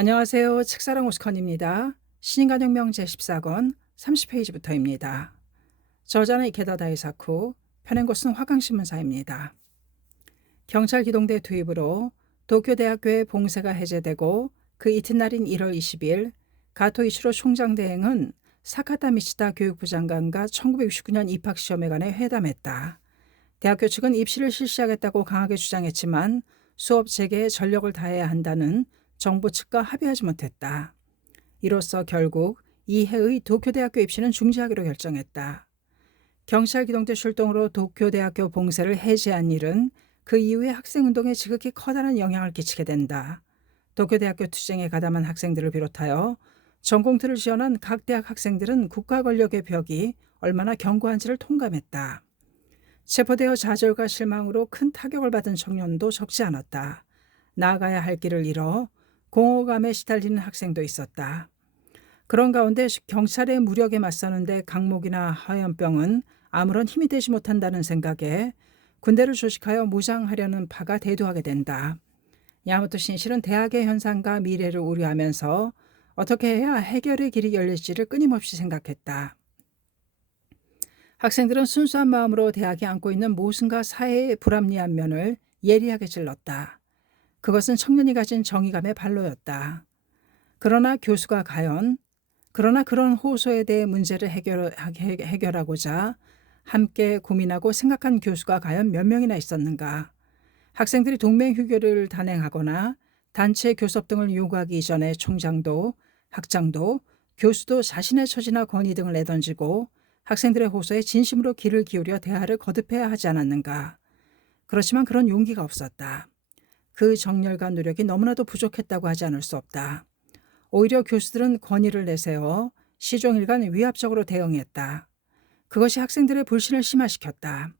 안녕하세요. 책사랑 오스컨입니다. 신인간혁명 제14권 30페이지부터입니다. 저자는 이케다 다이사쿠, 펴낸 곳은 화강신문사입니다. 경찰 기동대 투입으로 도쿄대학교의 봉쇄가 해제되고 그 이튿날인 1월 20일 가토 이치로 총장 대행은 사카타 미치다 교육부 장관과 1969년 입학시험에 관해 회담했다. 대학교 측은 입시를 실시하겠다고 강하게 주장했지만 수업 재개에 전력을 다해야 한다는 정부 측과 합의하지 못했다. 이로써 결국 이 해의 도쿄대학교 입시는 중지하기로 결정했다. 경찰 기동대 출동으로 도쿄대학교 봉쇄를 해제한 일은 그 이후에 학생운동에 지극히 커다란 영향을 끼치게 된다. 도쿄대학교 투쟁에 가담한 학생들을 비롯하여 전공틀을 지원한 각 대학 학생들은 국가 권력의 벽이 얼마나 견고한지를 통감했다. 체포되어 좌절과 실망으로 큰 타격을 받은 청년도 적지 않았다. 나아가야 할 길을 잃어 공허감에 시달리는 학생도 있었다. 그런 가운데 경찰의 무력에 맞서는데 강목이나 화염병은 아무런 힘이 되지 못한다는 생각에 군대를 조직하여 무장하려는 파가 대두하게 된다. 야마토 신실은 대학의 현상과 미래를 우려하면서 어떻게 해야 해결의 길이 열릴지를 끊임없이 생각했다. 학생들은 순수한 마음으로 대학이 안고 있는 모순과 사회의 불합리한 면을 예리하게 찔렀다. 그것은 청년이 가진 정의감의 발로였다. 그러나 그런 호소에 대해 문제를 해결하고자 함께 고민하고 생각한 교수가 과연 몇 명이나 있었는가? 학생들이 동맹휴교를 단행하거나 단체 교섭 등을 요구하기 이전에 총장도, 학장도, 교수도 자신의 처지나 권위 등을 내던지고 학생들의 호소에 진심으로 귀를 기울여 대화를 거듭해야 하지 않았는가? 그렇지만 그런 용기가 없었다. 그 정열과 노력이 너무나도 부족했다고 하지 않을 수 없다. 오히려 교수들은 권위를 내세워 시종일관 위압적으로 대응했다. 그것이 학생들의 불신을 심화시켰다.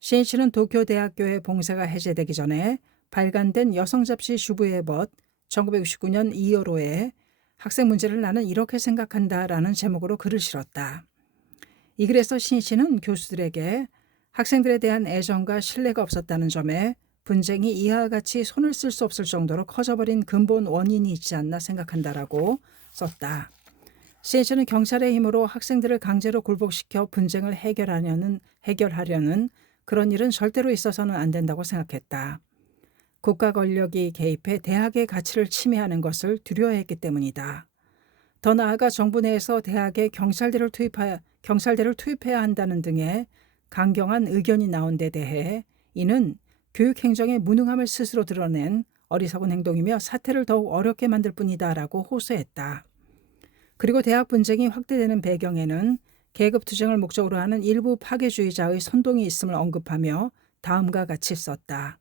신이치는 도쿄대학교의 봉쇄가 해제되기 전에 발간된 여성 잡지 주부의 벗 1969년 2월호에 학생 문제를 나는 이렇게 생각한다라는 제목으로 글을 실었다. 이 글에서 신이치는 교수들에게 학생들에 대한 애정과 신뢰가 없었다는 점에 분쟁이 이하와 같이 손을 쓸 수 없을 정도로 커져버린 근본 원인이 있지 않나 생각한다라고 썼다. 신이치는 경찰의 힘으로 학생들을 강제로 굴복시켜 분쟁을 해결하려는 그런 일은 절대로 있어서는 안 된다고 생각했다. 국가 권력이 개입해 대학의 가치를 침해하는 것을 두려워했기 때문이다. 더 나아가 정부 내에서 대학에 경찰대를 투입해야 한다는 등의 강경한 의견이 나온 데 대해 이는 교육행정의 무능함을 스스로 드러낸 어리석은 행동이며 사태를 더욱 어렵게 만들 뿐이다라고 호소했다. 그리고 대학 분쟁이 확대되는 배경에는 계급투쟁을 목적으로 하는 일부 파괴주의자의 선동이 있음을 언급하며 다음과 같이 썼다.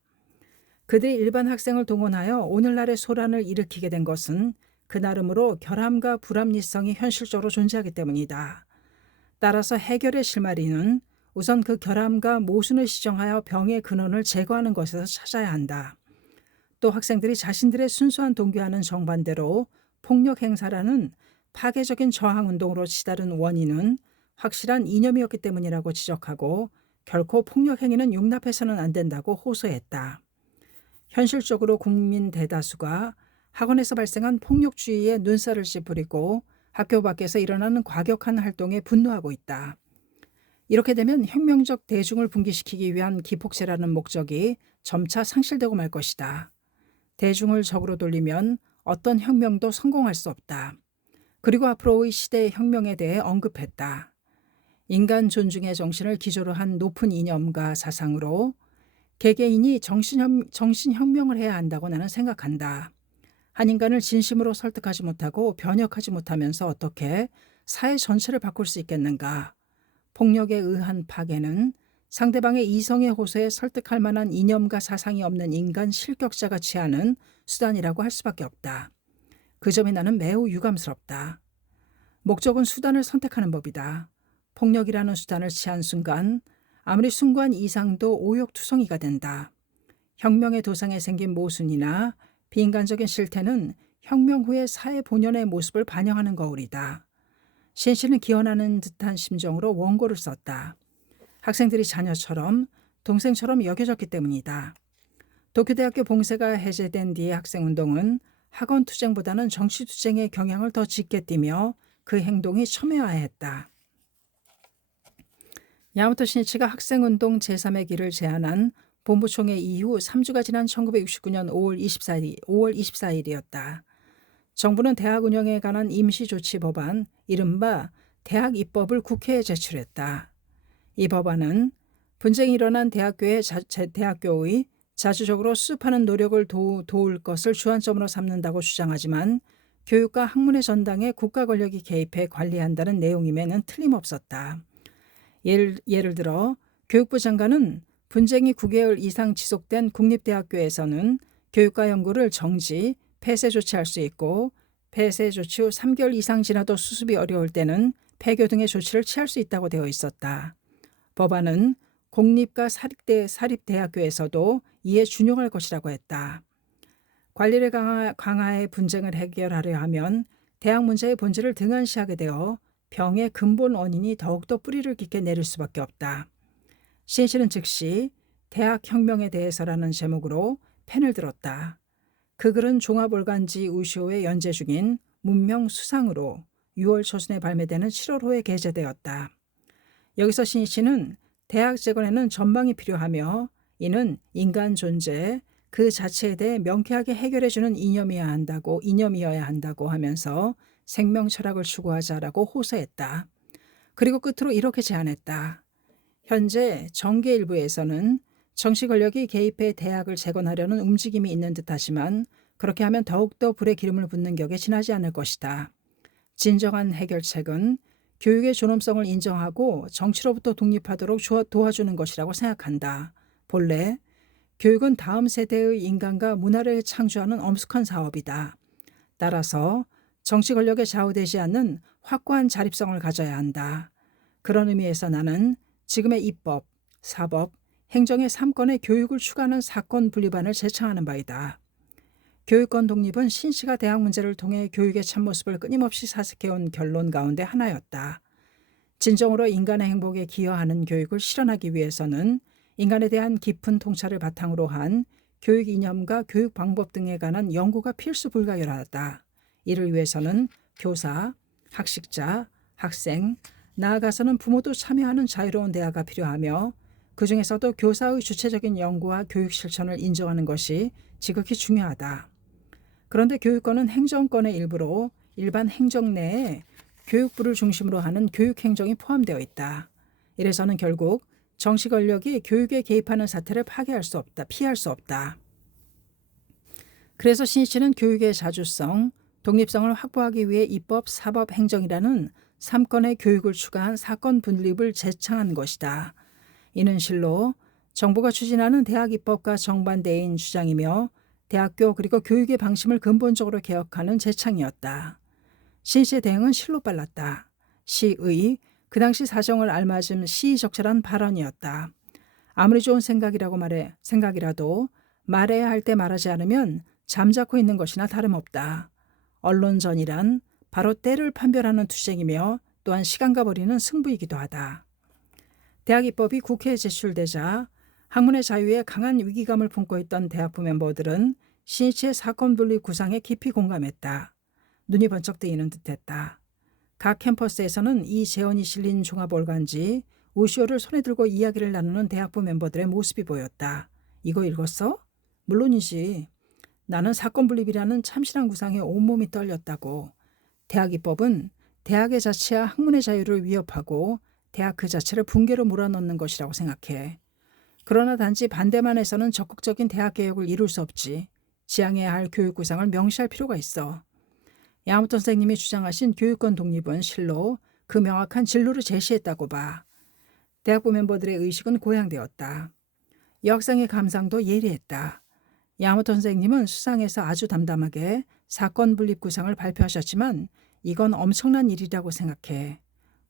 그들이 일반 학생을 동원하여 오늘날의 소란을 일으키게 된 것은 그 나름으로 결함과 불합리성이 현실적으로 존재하기 때문이다. 따라서 해결의 실마리는 우선 그 결함과 모순을 시정하여 병의 근원을 제거하는 것에서 찾아야 한다. 또 학생들이 자신들의 순수한 동기와는 정반대로 폭력 행사라는 파괴적인 저항운동으로 치달은 원인은 확실한 이념이었기 때문이라고 지적하고 결코 폭력 행위는 용납해서는 안 된다고 호소했다. 현실적으로 국민 대다수가 학원에서 발생한 폭력주의에 눈살을 찌푸리고 학교 밖에서 일어나는 과격한 활동에 분노하고 있다. 이렇게 되면 혁명적 대중을 분기시키기 위한 기폭제라는 목적이 점차 상실되고 말 것이다. 대중을 적으로 돌리면 어떤 혁명도 성공할 수 없다. 그리고 앞으로의 시대의 혁명에 대해 언급했다. 인간 존중의 정신을 기조로 한 높은 이념과 사상으로 개개인이 정신혁명을 해야 한다고 나는 생각한다. 한 인간을 진심으로 설득하지 못하고 변혁하지 못하면서 어떻게 사회 전체를 바꿀 수 있겠는가? 폭력에 의한 파괴는 상대방의 이성의 호소에 설득할 만한 이념과 사상이 없는 인간 실격자가 취하는 수단이라고 할 수밖에 없다. 그 점이 나는 매우 유감스럽다. 목적은 수단을 선택하는 법이다. 폭력이라는 수단을 취한 순간 아무리 숭고한 이상도 오욕투성이가 된다. 혁명의 도상에 생긴 모순이나 비인간적인 실태는 혁명 후의 사회 본연의 모습을 반영하는 거울이다. 신씨는 기원하는 듯한 심정으로 원고를 썼다. 학생들이 자녀처럼 동생처럼 여겨졌기 때문이다. 도쿄대학교 봉쇄가 해제된 뒤의 학생운동은 학원 투쟁보다는 정치 투쟁의 경향을 더 짙게 띠며 그 행동이 첨예화했다. 야마토 신이치가 학생운동 제3의 길을 제안한 본부총회 이후 3주가 지난 1969년 5월 24일이었다. 정부는 대학 운영에 관한 임시조치 법안, 이른바 대학 입법을 국회에 제출했다. 이 법안은 분쟁이 일어난 대학교의 자주적으로 수습하는 노력을 도울 것을 주안점으로 삼는다고 주장하지만 교육과 학문의 전당에 국가 권력이 개입해 관리한다는 내용임에는 틀림없었다. 예를 들어 교육부 장관은 분쟁이 9개월 이상 지속된 국립대학교에서는 교육과 연구를 정지, 폐쇄 조치할 수 있고 폐쇄 조치 후 3개월 이상 지나도 수습이 어려울 때는 폐교 등의 조치를 취할 수 있다고 되어 있었다. 법안은 공립과 사립대학교에서도 이에 준용할 것이라고 했다. 관리를 강화해 분쟁을 해결하려 하면 대학 문제의 본질을 등한시하게 되어 병의 근본 원인이 더욱더 뿌리를 깊게 내릴 수밖에 없다. 신씨는 즉시 대학혁명에 대해서라는 제목으로 펜을 들었다. 그 글은 종합올간지 우시오의 연재 중인 문명수상으로 6월 초순에 발매되는 7월호에 게재되었다. 여기서 신씨는 대학 재건에는 전망이 필요하며 이는 인간 존재 그 자체에 대해 명쾌하게 해결해주는 이념이어야 한다고 하면서 생명 철학을 추구하자라고 호소했다. 그리고 끝으로 이렇게 제안했다. 현재 정계 일부에서는 정치 권력이 개입해 대학을 재건하려는 움직임이 있는 듯하지만 그렇게 하면 더욱더 불에 기름을 붓는 격에 지나지 않을 것이다. 진정한 해결책은 교육의 존엄성을 인정하고 정치로부터 독립하도록 도와주는 것이라고 생각한다. 본래 교육은 다음 세대의 인간과 문화를 창조하는 엄숙한 사업이다. 따라서 정치 권력에 좌우되지 않는 확고한 자립성을 가져야 한다. 그런 의미에서 나는 지금의 입법, 사법, 행정의 3권의 교육을 추구하는 사건 분립안을 제창하는 바이다. 교육권 독립은 신씨가 대학 문제를 통해 교육의 참모습을 끊임없이 사색해온 결론 가운데 하나였다. 진정으로 인간의 행복에 기여하는 교육을 실현하기 위해서는 인간에 대한 깊은 통찰을 바탕으로 한 교육 이념과 교육 방법 등에 관한 연구가 필수 불가결하다. 이를 위해서는 교사, 학식자, 학생, 나아가서는 부모도 참여하는 자유로운 대화가 필요하며 그 중에서도 교사의 주체적인 연구와 교육 실천을 인정하는 것이 지극히 중요하다. 그런데 교육권은 행정권의 일부로 일반 행정 내에 교육부를 중심으로 하는 교육행정이 포함되어 있다. 이래서는 결국 정치 권력이 교육에 개입하는 사태를 피할 수 없다. 그래서 신씨는 교육의 자주성, 독립성을 확보하기 위해 입법, 사법, 행정이라는 3권의 교육을 추가한 사건 분립을 제창한 것이다. 이는 실로 정부가 추진하는 대학 입법과 정반대인 주장이며 대학교 그리고 교육의 방침을 근본적으로 개혁하는 제창이었다. 신씨의 대응은 실로 빨랐다. 시의 그 당시 사정을 알맞은 시의적절한 발언이었다. 아무리 좋은 생각이라도 말해야 할 때 말하지 않으면 잠자코 있는 것이나 다름없다. 언론전이란 바로 때를 판별하는 투쟁이며 또한 시간과 버리는 승부이기도 하다. 대학 입법이 국회에 제출되자 학문의 자유에 강한 위기감을 품고 있던 대학부 멤버들은 신이치의 사건 분립 구상에 깊이 공감했다. 눈이 번쩍 뜨이는 듯했다. 각 캠퍼스에서는 이 재원이 실린 종합올간지 우시오를 손에 들고 이야기를 나누는 대학부 멤버들의 모습이 보였다. 이거 읽었어? 물론이지. 나는 사건 분립이라는 참신한 구상에 온몸이 떨렸다고. 대학 입법은 대학의 자치와 학문의 자유를 위협하고 대학 그 자체를 붕괴로 몰아넣는 것이라고 생각해. 그러나 단지 반대만 해서는 적극적인 대학 개혁을 이룰 수 없지. 지향해야 할 교육 구상을 명시할 필요가 있어. 야마토 선생님이 주장하신 교육권 독립은 실로 그 명확한 진로를 제시했다고 봐. 대학부 멤버들의 의식은 고양되었다. 여학생의 감상도 예리했다. 야마토 선생님은 수상에서 아주 담담하게 사건 분립 구상을 발표하셨지만 이건 엄청난 일이라고 생각해.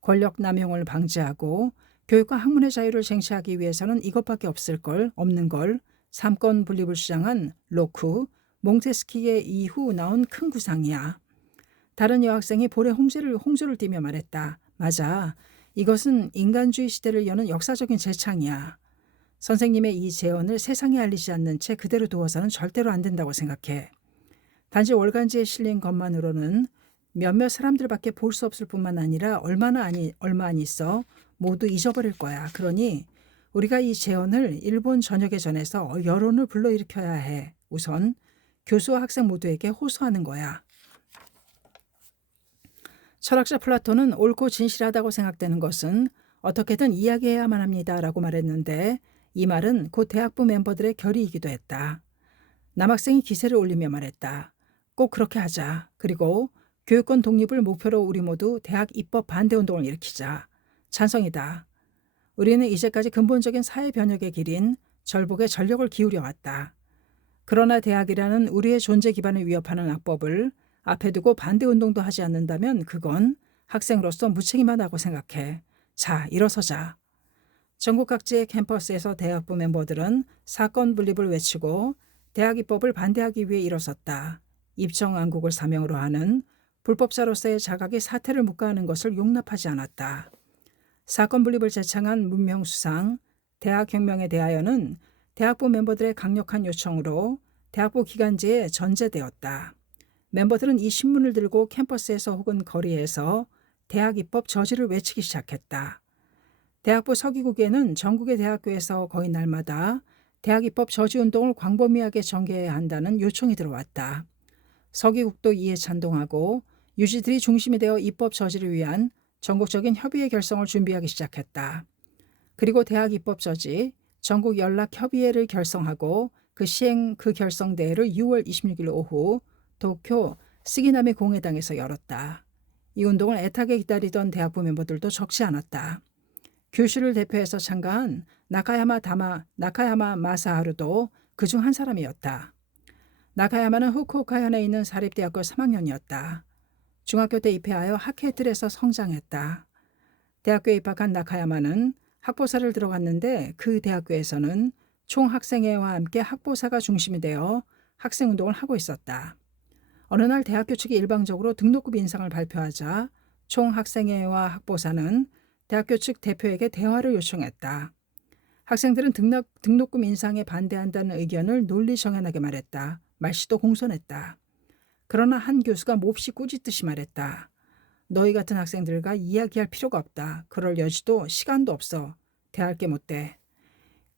권력 남용을 방지하고 교육과 학문의 자유를 쟁취하기 위해서는 이것밖에 없는 걸 3권 분립을 주장한 로쿠, 몽테스키의 이후 나온 큰 구상이야. 다른 여학생이 볼에 홍조를 띠며 말했다. 맞아. 이것은 인간주의 시대를 여는 역사적인 제창이야. 선생님의 이 제언을 세상에 알리지 않는 채 그대로 두어서는 절대로 안 된다고 생각해. 단지 월간지에 실린 것만으로는 몇몇 사람들밖에 볼 수 없을 뿐만 아니라 얼마 안 있어 모두 잊어버릴 거야. 그러니 우리가 이 재언을 일본 전역에 전해서 여론을 불러일으켜야 해. 우선 교수와 학생 모두에게 호소하는 거야. 철학자 플라톤은 옳고 진실하다고 생각되는 것은 어떻게든 이야기해야만 합니다라고 말했는데 이 말은 곧 대학부 멤버들의 결의이기도 했다. 남학생이 기세를 올리며 말했다. 꼭 그렇게 하자. 그리고 교육권 독립을 목표로 우리 모두 대학 입법 반대 운동을 일으키자. 찬성이다. 우리는 이제까지 근본적인 사회 변혁의 길인 절복에 전력을 기울여 왔다. 그러나 대학이라는 우리의 존재 기반을 위협하는 악법을 앞에 두고 반대 운동도 하지 않는다면 그건 학생으로서 무책임하다고 생각해. 자, 일어서자. 전국 각지의 캠퍼스에서 대학부 멤버들은 사건 분립을 외치고 대학 입법을 반대하기 위해 일어섰다. 입정왕국을 사명으로 하는 불법자로서의 자각이 사태를 묵과하는 것을 용납하지 않았다. 사건 분립을 제창한 문명수상 대학혁명에 대하여는 대학부 멤버들의 강력한 요청으로 대학부 기간제에 전제되었다. 멤버들은 이 신문을 들고 캠퍼스에서 혹은 거리에서 대학 입법 저지를 외치기 시작했다. 대학부 서기국에는 전국의 대학교에서 거의 날마다 대학 입법 저지 운동을 광범위하게 전개해야 한다는 요청이 들어왔다. 서기국도 이에 찬동하고 유지들이 중심이 되어 입법 저지를 위한 전국적인 협의회 결성을 준비하기 시작했다. 그리고 대학 입법 저지 전국 연락협의회를 결성하고 그 결성대회를 6월 26일 오후 도쿄 스기나미 공회당에서 열었다. 이 운동을 애타게 기다리던 대학부 멤버들도 적지 않았다. 규슈를 대표해서 참가한 나카야마 마사하루도 그중 한 사람이었다. 나카야마는 후쿠오카현에 있는 사립대학교 3학년이었다. 중학교 때 입회하여 학회들에서 성장했다. 대학교에 입학한 나카야마는 학보사를 들어갔는데 그 대학교에서는 총학생회와 함께 학보사가 중심이 되어 학생운동을 하고 있었다. 어느 날 대학교 측이 일방적으로 등록금 인상을 발표하자 총학생회와 학보사는 대학교 측 대표에게 대화를 요청했다. 학생들은 등록금 인상에 반대한다는 의견을 논리정연하게 말했다. 말씨도 공손했다. 그러나 한 교수가 몹시 꾸짖듯이 말했다. 너희 같은 학생들과 이야기할 필요가 없다. 그럴 여지도 시간도 없어. 대할 게 못돼.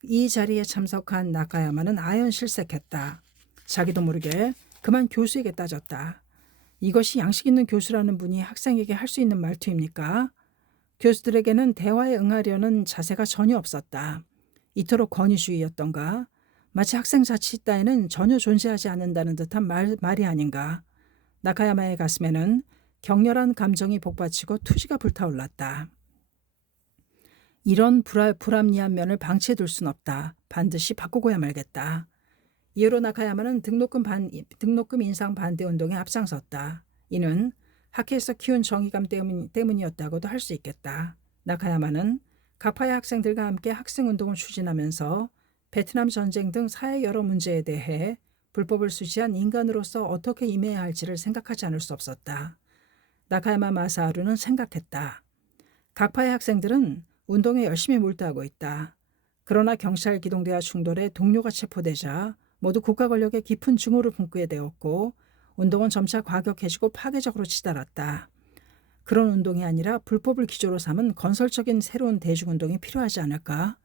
이 자리에 참석한 나카야마는 아연실색했다. 자기도 모르게 그만 교수에게 따졌다. 이것이 양식 있는 교수라는 분이 학생에게 할 수 있는 말투입니까? 교수들에게는 대화에 응하려는 자세가 전혀 없었다. 이토록 권위주의였던가? 마치 학생 자치 따위는 전혀 존재하지 않는다는 듯한 말이 아닌가? 나카야마의 가슴에는 격렬한 감정이 복받치고 투지가 불타올랐다. 이런 불합리한 면을 방치해둘 순 없다. 반드시 바꾸고야 말겠다. 이후로 나카야마는 등록금 인상 반대 운동에 앞장섰다. 이는 학회에서 키운 정의감 때문이었다고도 할 수 있겠다. 나카야마는 각파의 학생들과 함께 학생운동을 추진하면서 베트남 전쟁 등 사회 여러 문제에 대해 불법을 수지한 인간으로서 어떻게 임해야 할지를 생각하지 않을 수 없었다. 나카야마 마사하루는 생각했다. 각파의 학생들은 운동에 열심히 몰두하고 있다. 그러나 경찰 기동대와 충돌에 동료가 체포되자 모두 국가 권력의 깊은 증오를 품게 되었고 운동은 점차 과격해지고 파괴적으로 치달았다. 그런 운동이 아니라 불법을 기조로 삼은 건설적인 새로운 대중운동이 필요하지 않을까?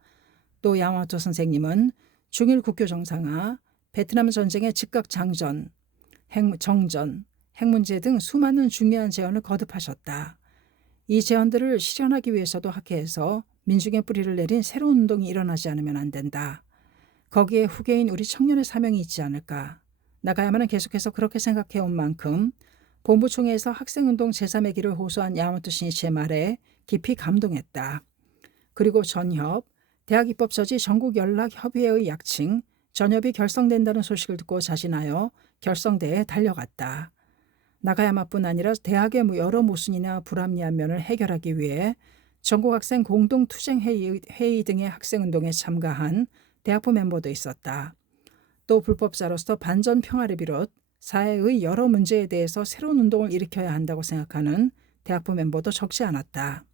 또 야마토 선생님은 중일 국교 정상화, 베트남 전쟁의 즉각 장전, 정전, 핵 문제 등 수많은 중요한 제언을 거듭하셨다. 이 제언들을 실현하기 위해서도 학회에서 민중의 뿌리를 내린 새로운 운동이 일어나지 않으면 안 된다. 거기에 후계인 우리 청년의 사명이 있지 않을까. 나가야마는 계속해서 그렇게 생각해온 만큼 본부총회에서 학생운동 제3의 길을 호소한 야마토 신이치의 말에 깊이 감동했다. 그리고 전협, 대학입법저지 전국연락협의회의 약칭 전협이 결성된다는 소식을 듣고 자신하여 결성대에 달려갔다. 나가야마뿐 아니라 대학의 여러 모순이나 불합리한 면을 해결하기 위해 전국학생 공동투쟁회의 등의 학생운동에 참가한 대학부 멤버도 있었다. 또 불법자로서 반전 평화를 비롯 사회의 여러 문제에 대해서 새로운 운동을 일으켜야 한다고 생각하는 대학부 멤버도 적지 않았다.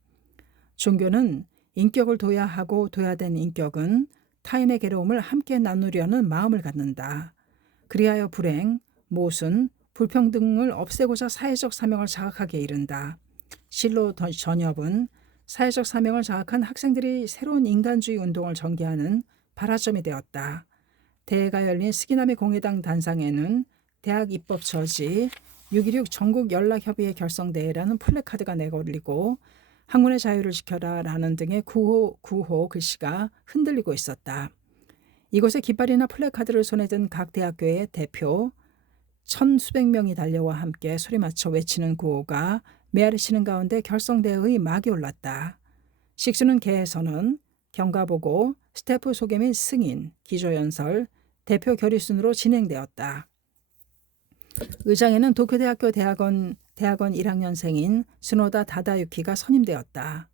종교는 인격을 둬야 하고 둬야 되는 인격은 타인의 괴로움을 함께 나누려는 마음을 갖는다. 그리하여 불행, 모순, 불평등을 없애고자 사회적 사명을 자각하게 이른다. 실로 전협은 사회적 사명을 자각한 학생들이 새로운 인간주의 운동을 전개하는 발화점이 되었다. 대회가 열린 스기나미 공회당 단상에는 대학 입법 저지 6.16 전국연락협의회 결성대회라는 플래카드가 내걸리고 학문의 자유를 지켜라 라는 등의 구호 글씨가 흔들리고 있었다. 이곳에 깃발이나 플래카드를 손에 든 각 대학교의 대표 천수백 명이 달려와 함께 소리 맞춰 외치는 구호가 메아리치는 가운데 결성대회의 막이 올랐다. 식수는 개선언, 경과보고, 스태프 소개 및 승인, 기조연설, 대표 결의순으로 진행되었다. 의장에는 도쿄대학교 대학원 1학년생인 스노다 다다유키가 선임되었다.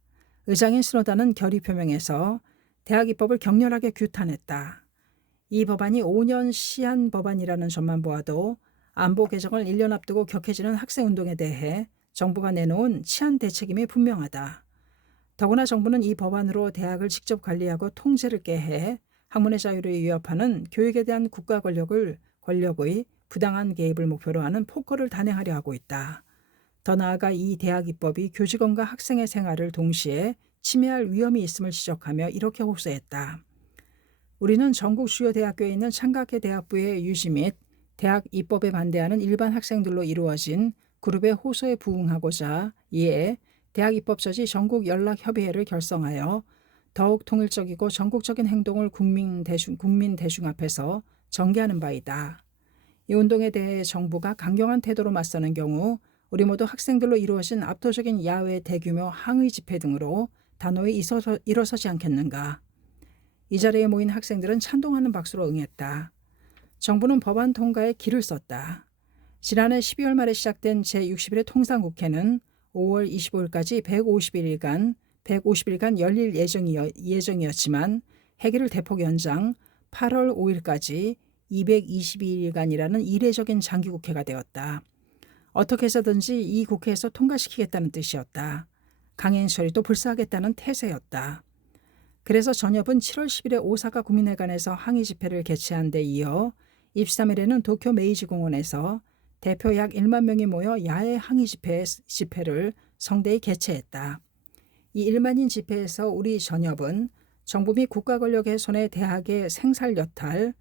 의장인 스노다는 결의 표명에서 대학 입법을 격렬하게 규탄했다. 이 법안이 5년 시한 법안이라는 점만 보아도 안보 개정을 1년 앞두고 격해지는 학생운동에 대해 정부가 내놓은 치안 대책임이 분명하다. 더구나 정부는 이 법안으로 대학을 직접 관리하고 통제를 깨해 학문의 자유를 위협하는 교육에 대한 국가 권력의 부당한 개입을 목표로 하는 폭거를 단행하려 하고 있다. 더 나아가 이 대학 입법이 교직원과 학생의 생활을 동시에 침해할 위험이 있음을 지적하며 이렇게 호소했다. 우리는 전국 주요 대학교에 있는 창각회 대학부의 유지 및 대학 입법에 반대하는 일반 학생들로 이루어진 그룹의 호소에 부응하고자 이에 대학 입법 저지 전국연락협의회를 결성하여 더욱 통일적이고 전국적인 행동을 국민 대중 앞에서 전개하는 바이다. 이 운동에 대해 정부가 강경한 태도로 맞서는 경우 우리 모두 학생들로 이루어진 압도적인 야외 대규모 항의 집회 등으로 단호히 일어서지 않겠는가. 이 자리에 모인 학생들은 찬동하는 박수로 응했다. 정부는 법안 통과에 기를 썼다. 지난해 12월 말에 시작된 제61회 통상국회는 5월 25일까지 150일간 열릴 예정이었지만 회기를 대폭 연장 8월 5일까지 222일간이라는 이례적인 장기국회가 되었다. 어떻게 해서든지 이 국회에서 통과시키겠다는 뜻이었다. 강행 처리도 불사하겠다는 태세였다. 그래서 전협은 7월 10일에 오사카 국민회관에서 항의 집회를 개최한 데 이어 23일에는 도쿄 메이지 공원에서 대표 약 1만 명이 모여 야외 항의 집회를 성대히 개최했다. 이 1만인 집회에서 우리 전협은 정부 및 국가 권력의 손에 대학의 생살여탈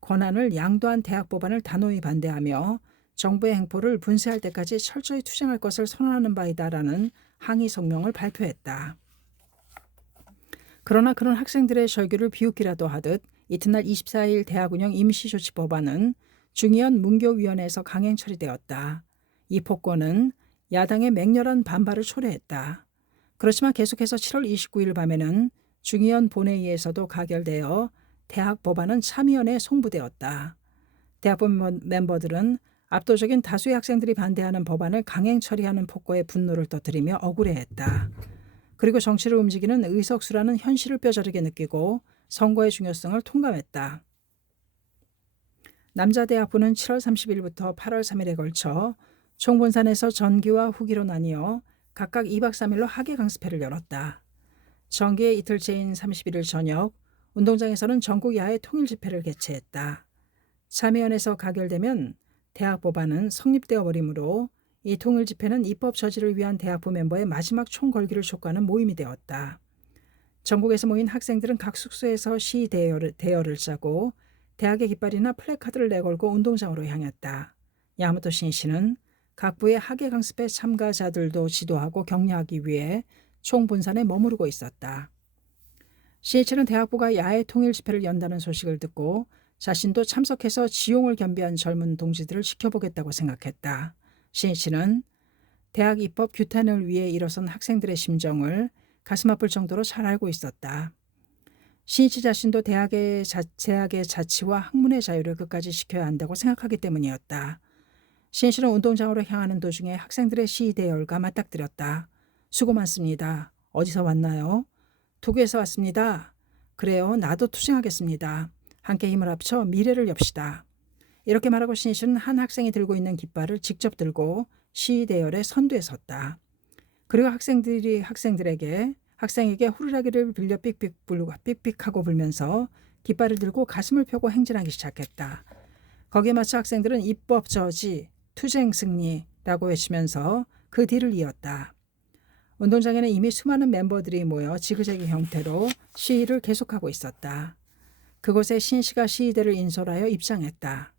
권한을 양도한 대학 법안을 단호히 반대하며 정부의 행포를 분쇄할 때까지 철저히 투쟁할 것을 선언하는 바이다라는 항의 성명을 발표했다. 그러나 그런 학생들의 절규를 비웃기라도 하듯 이튿날 24일 대학운영 임시조치 법안은 중의원 문교위원회에서 강행 처리되었다. 이 폭거는 야당의 맹렬한 반발을 초래했다. 그렇지만 계속해서 7월 29일 밤에는 중의원 본회의에서도 가결되어 대학 법안은 참의원에 송부되었다. 대학부 멤버들은 압도적인 다수의 학생들이 반대하는 법안을 강행 처리하는 폭거에 분노를 터뜨리며 억울해했다. 그리고 정치를 움직이는 의석수라는 현실을 뼈저리게 느끼고 선거의 중요성을 통감했다. 남자대학부는 7월 30일부터 8월 3일에 걸쳐 총본산에서 전기와 후기로 나뉘어 각각 2박 3일로 학예 강습회를 열었다. 정기의 이틀째인 31일 저녁 운동장에서는 전국 야외 통일 집회를 개최했다. 참여연에서 가결되면 대학 법안은 성립되어 버리므로 이 통일 집회는 입법 저지를 위한 대학부 멤버의 마지막 총걸기를 촉구하는 모임이 되었다. 전국에서 모인 학생들은 각 숙소에서 시 대여를 짜고 대학의 깃발이나 플래카드를 내걸고 운동장으로 향했다. 야마토 신이시는 각 부의 학예 강습회 참가자들도 지도하고 격려하기 위해 총본산에 머무르고 있었다. 신이치는 대학부가 야외 통일 집회를 연다는 소식을 듣고 자신도 참석해서 지용을 겸비한 젊은 동지들을 지켜보겠다고 생각했다. 신이치는 대학 입법 규탄을 위해 일어선 학생들의 심정을 가슴 아플 정도로 잘 알고 있었다. 신이치 자신도 대학의 자치와 학문의 자유를 끝까지 지켜야 한다고 생각하기 때문이었다. 신이치는 운동장으로 향하는 도중에 학생들의 시위 대열과 맞닥뜨렸다. 수고 많습니다. 어디서 왔나요? 도쿄에서 왔습니다. 그래요. 나도 투쟁하겠습니다. 함께 힘을 합쳐 미래를 엽시다. 이렇게 말하고 신이치는 한 학생이 들고 있는 깃발을 직접 들고 시위 대열의 선두에 섰다. 그리고 학생에게 후르라기를 빌려 삑삑하고 불면서 깃발을 들고 가슴을 펴고 행진하기 시작했다. 거기에 맞춰 학생들은 입법 저지, 투쟁 승리라고 외치면서 그 뒤를 이었다. 운동장에는 이미 수많은 멤버들이 모여 지그재그 형태로 시위를 계속하고 있었다. 그곳에 신 씨가 시위대를 인솔하여 입장했다.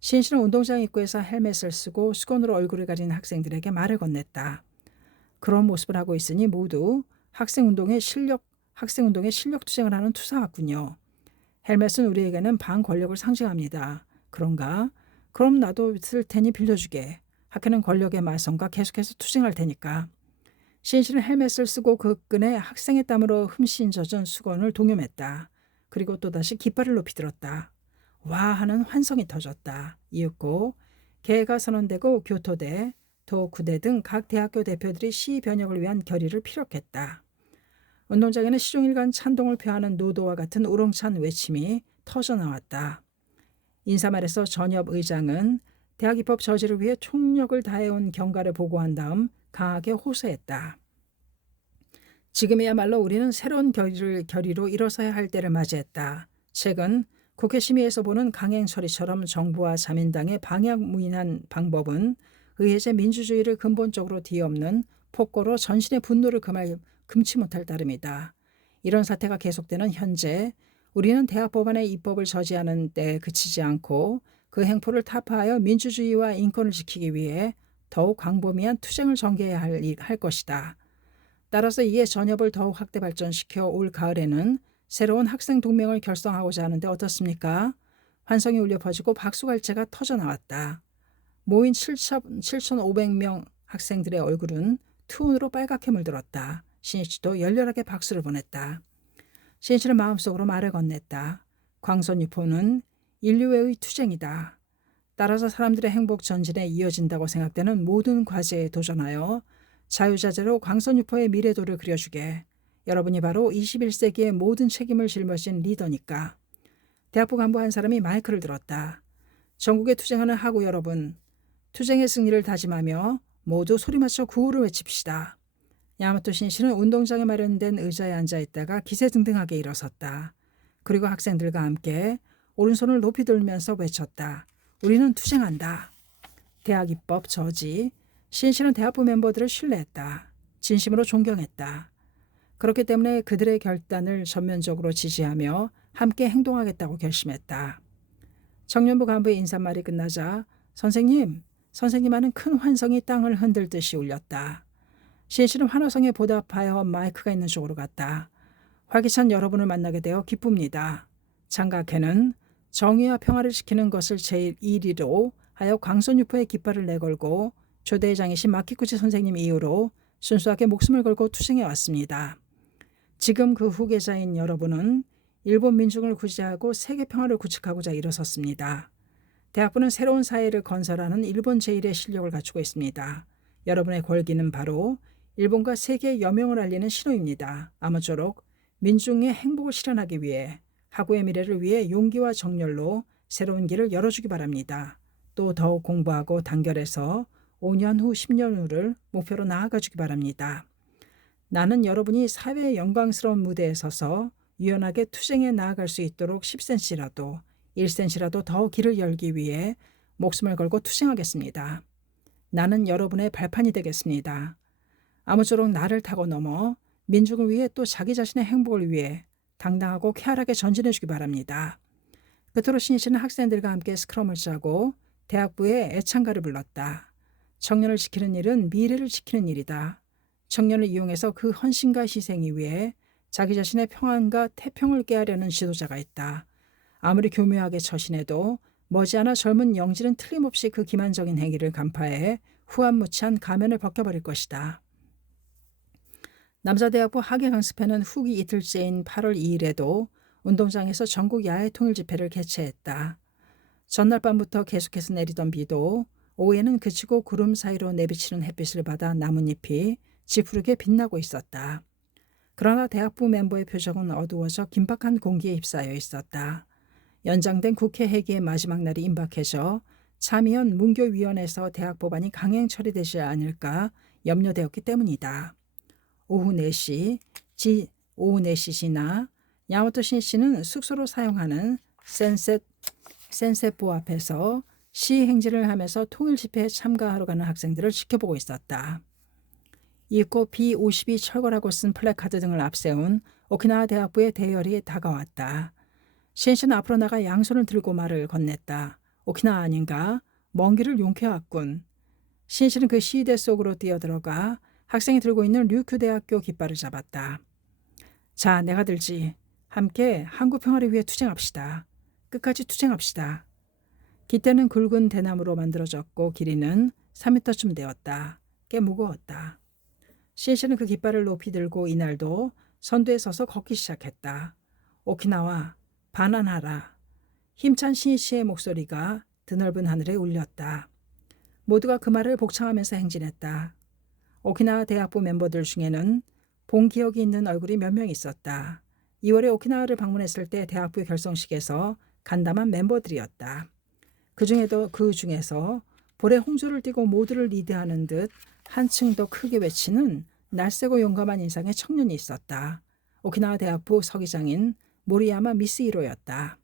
신 씨는 운동장 입구에서 헬멧을 쓰고 수건으로 얼굴을 가린 학생들에게 말을 건넸다. 그런 모습을 하고 있으니 모두 학생운동의 실력 투쟁을 하는 투사같군요. 헬멧은 우리에게는 반권력을 상징합니다. 그런가? 그럼 나도 쓸 테니 빌려주게. 학교는 권력의 말썽과 계속해서 투쟁할 테니까. 신 씨는 헬멧을 쓰고 그 끈에 학생의 땀으로 흠씬 젖은 수건을 동여맸다. 그리고 또다시 깃발을 높이 들었다. 와 하는 환성이 터졌다. 이윽고 개가 선언되고 교토대, 도쿠대 등 각 대학교 대표들이 시위 변혁을 위한 결의를 피력했다. 운동장에는 시종일관 찬동을 표하는 노도와 같은 우렁찬 외침이 터져나왔다. 인사말에서 전협 의장은 대학 입법 저지를 위해 총력을 다해온 경과를 보고한 다음 강하게 호소했다. 지금이야말로 우리는 새로운 결의로 일어서야 할 때를 맞이했다. 최근 국회 심의에서 보는 강행 처리처럼 정부와 자민당의 방향무인한 방법은 의회제 민주주의를 근본적으로 뒤엎는 폭거로 전신의 분노를 금치 못할 따름이다. 이런 사태가 계속되는 현재 우리는 대학 법안의 입법을 저지하는 데 그치지 않고 그 행포를 타파하여 민주주의와 인권을 지키기 위해 더욱 광범위한 투쟁을 전개해야 할 것이다. 따라서 이에 전협을 더욱 확대 발전시켜 올 가을에는 새로운 학생 동맹을 결성하고자 하는데 어떻습니까? 환성이 울려 퍼지고 박수갈채가 터져나왔다. 모인 7,500명 학생들의 얼굴은 투혼으로 빨갛게 물들었다. 신이치도 열렬하게 박수를 보냈다. 신이치는 마음속으로 말을 건넸다. 광선유포는 인류의 투쟁이다. 따라서 사람들의 행복 전진에 이어진다고 생각되는 모든 과제에 도전하여 자유자재로 광선유포의 미래도를 그려주게. 여러분이 바로 21세기의 모든 책임을 짊어진 리더니까. 대학부 간부 한 사람이 마이크를 들었다. 전국에 투쟁하는 학우 여러분, 투쟁의 승리를 다짐하며 모두 소리맞춰 구호를 외칩시다. 야마토 신씨는 운동장에 마련된 의자에 앉아있다가 기세등등하게 일어섰다. 그리고 학생들과 함께 오른손을 높이 들면서 외쳤다. 우리는 투쟁한다. 대학 입법 저지. 신씨는 대학부 멤버들을 신뢰했다. 진심으로 존경했다. 그렇기 때문에 그들의 결단을 전면적으로 지지하며 함께 행동하겠다고 결심했다. 청년부 간부의 인사말이 끝나자 선생님 하는 큰 환성이 땅을 흔들듯이 울렸다. 신씨는 환호성에 보답하여 마이크가 있는 쪽으로 갔다. 활기찬 여러분을 만나게 되어 기쁩니다. 장각회는 정의와 평화를 지키는 것을 제1위로 하여 광선유포의 깃발을 내걸고 조대장이신 마키구치 선생님 이후로 순수하게 목숨을 걸고 투쟁해 왔습니다. 지금 그 후계자인 여러분은 일본 민중을 구제하고 세계 평화를 구축하고자 일어섰습니다. 대학부는 새로운 사회를 건설하는 일본 제1의 실력을 갖추고 있습니다. 여러분의 권기는 바로 일본과 세계의 여명을 알리는 신호입니다. 아무쪼록 민중의 행복을 실현하기 위해 학우의 미래를 위해 용기와 정열로 새로운 길을 열어주기 바랍니다. 또 더욱 공부하고 단결해서 5년 후 10년 후를 목표로 나아가주기 바랍니다. 나는 여러분이 사회의 영광스러운 무대에 서서 유연하게 투쟁해 나아갈 수 있도록 10cm라도 1cm라도 더 길을 열기 위해 목숨을 걸고 투쟁하겠습니다. 나는 여러분의 발판이 되겠습니다. 아무쪼록 나를 타고 넘어 민중을 위해 또 자기 자신의 행복을 위해 당당하고 쾌활하게 전진해 주기 바랍니다. 끝으로 신이치는 학생들과 함께 스크럼을 짜고 대학부에 애창가를 불렀다. 청년을 지키는 일은 미래를 지키는 일이다. 청년을 이용해서 그 헌신과 희생이 위해 자기 자신의 평안과 태평을 깨하려는 지도자가 있다. 아무리 교묘하게 처신해도 머지않아 젊은 영질은 틀림없이 그 기만적인 행위를 간파해 후안무치한 가면을 벗겨버릴 것이다. 남자대학부 학예 강습회는 후기 이틀째인 8월 2일에도 운동장에서 전국 야외 통일 집회를 개최했다. 전날 밤부터 계속해서 내리던 비도 오후에는 그치고 구름 사이로 내비치는 햇빛을 받아 나뭇잎이 지푸르게 빛나고 있었다. 그러나 대학부 멤버의 표정은 어두워져 긴박한 공기에 휩싸여 있었다. 연장된 국회 회기의 마지막 날이 임박해져 참의원 문교위원회에서 대학 법안이 강행 처리되지 않을까 염려되었기 때문이다. 오후 4시 지나 야마토 신씨는 숙소로 사용하는 센세포 앞에서 시위 행진을 하면서 통일 집회에 참가하러 가는 학생들을 지켜보고 있었다. 이윽고 B-52 철거라고 쓴 플래카드 등을 앞세운 오키나와 대학부의 대열이 다가왔다. 시인씨는 앞으로 나가 양손을 들고 말을 건넸다. 오키나와 아닌가? 먼 길을 용케 왔군. 시인씨는 그 시위대 속으로 뛰어들어가 학생이 들고 있는 류큐 대학교 깃발을 잡았다. 자, 내가 들지. 함께 한국 평화를 위해 투쟁합시다. 끝까지 투쟁합시다. 깃대는 굵은 대나무로 만들어졌고 길이는 3m쯤 되었다. 꽤 무거웠다. 시인씨는 그 깃발을 높이 들고 이날도 선두에 서서 걷기 시작했다. 오키나와 반환하라. 힘찬 시인씨의 목소리가 드넓은 하늘에 울렸다. 모두가 그 말을 복창하면서 행진했다. 오키나와 대학부 멤버들 중에는 본 기억이 있는 얼굴이 몇 명 있었다. 2월에 오키나와를 방문했을 때 대학부 결성식에서 간담한 멤버들이었다. 그 중에서 볼에 홍조를 띠고 모두를 리드하는 듯 한층 더 크게 외치는 날쌔고 용감한 인상의 청년이 있었다. 오키나와 대학부 서기장인 모리야마 미스히로였다.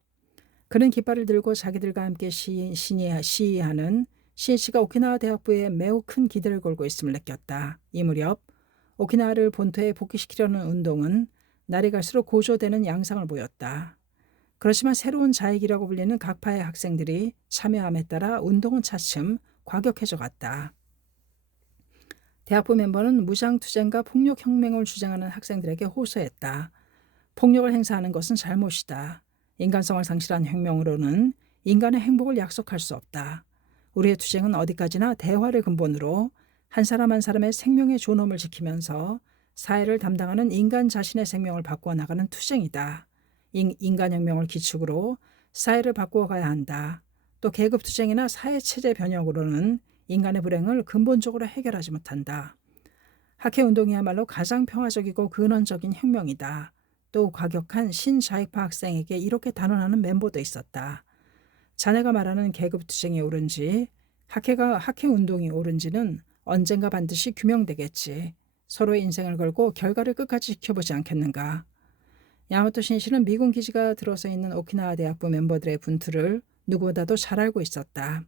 그는 깃발을 들고 자기들과 함께 시위하는 시인씨가 오키나와 대학부에 매우 큰 기대를 걸고 있음을 느꼈다. 이 무렵 오키나와를 본토에 복귀시키려는 운동은 날이 갈수록 고조되는 양상을 보였다. 그렇지만 새로운 자익이라고 불리는 각파의 학생들이 참여함에 따라 운동은 차츰 과격해져 갔다. 대학부 멤버는 무장투쟁과 폭력혁명을 주장하는 학생들에게 호소했다. 폭력을 행사하는 것은 잘못이다. 인간성을 상실한 혁명으로는 인간의 행복을 약속할 수 없다. 우리의 투쟁은 어디까지나 대화를 근본으로 한 사람 한 사람의 생명의 존엄을 지키면서 사회를 담당하는 인간 자신의 생명을 바꾸어 나가는 투쟁이다. 인간혁명을 기축으로 사회를 바꾸어 가야 한다. 또 계급투쟁이나 사회체제 변혁으로는 인간의 불행을 근본적으로 해결하지 못한다. 학회운동이야말로 가장 평화적이고 근원적인 혁명이다. 또 과격한 신자익파 학생에게 이렇게 단언하는 멤버도 있었다. 자네가 말하는 계급투쟁이 옳은지 학회운동이 옳은지는 언젠가 반드시 규명되겠지. 서로의 인생을 걸고 결과를 끝까지 지켜보지 않겠는가. 야마토 신시는 미군 기지가 들어서 있는 오키나와 대학부 멤버들의 분투를 누구보다도 잘 알고 있었다.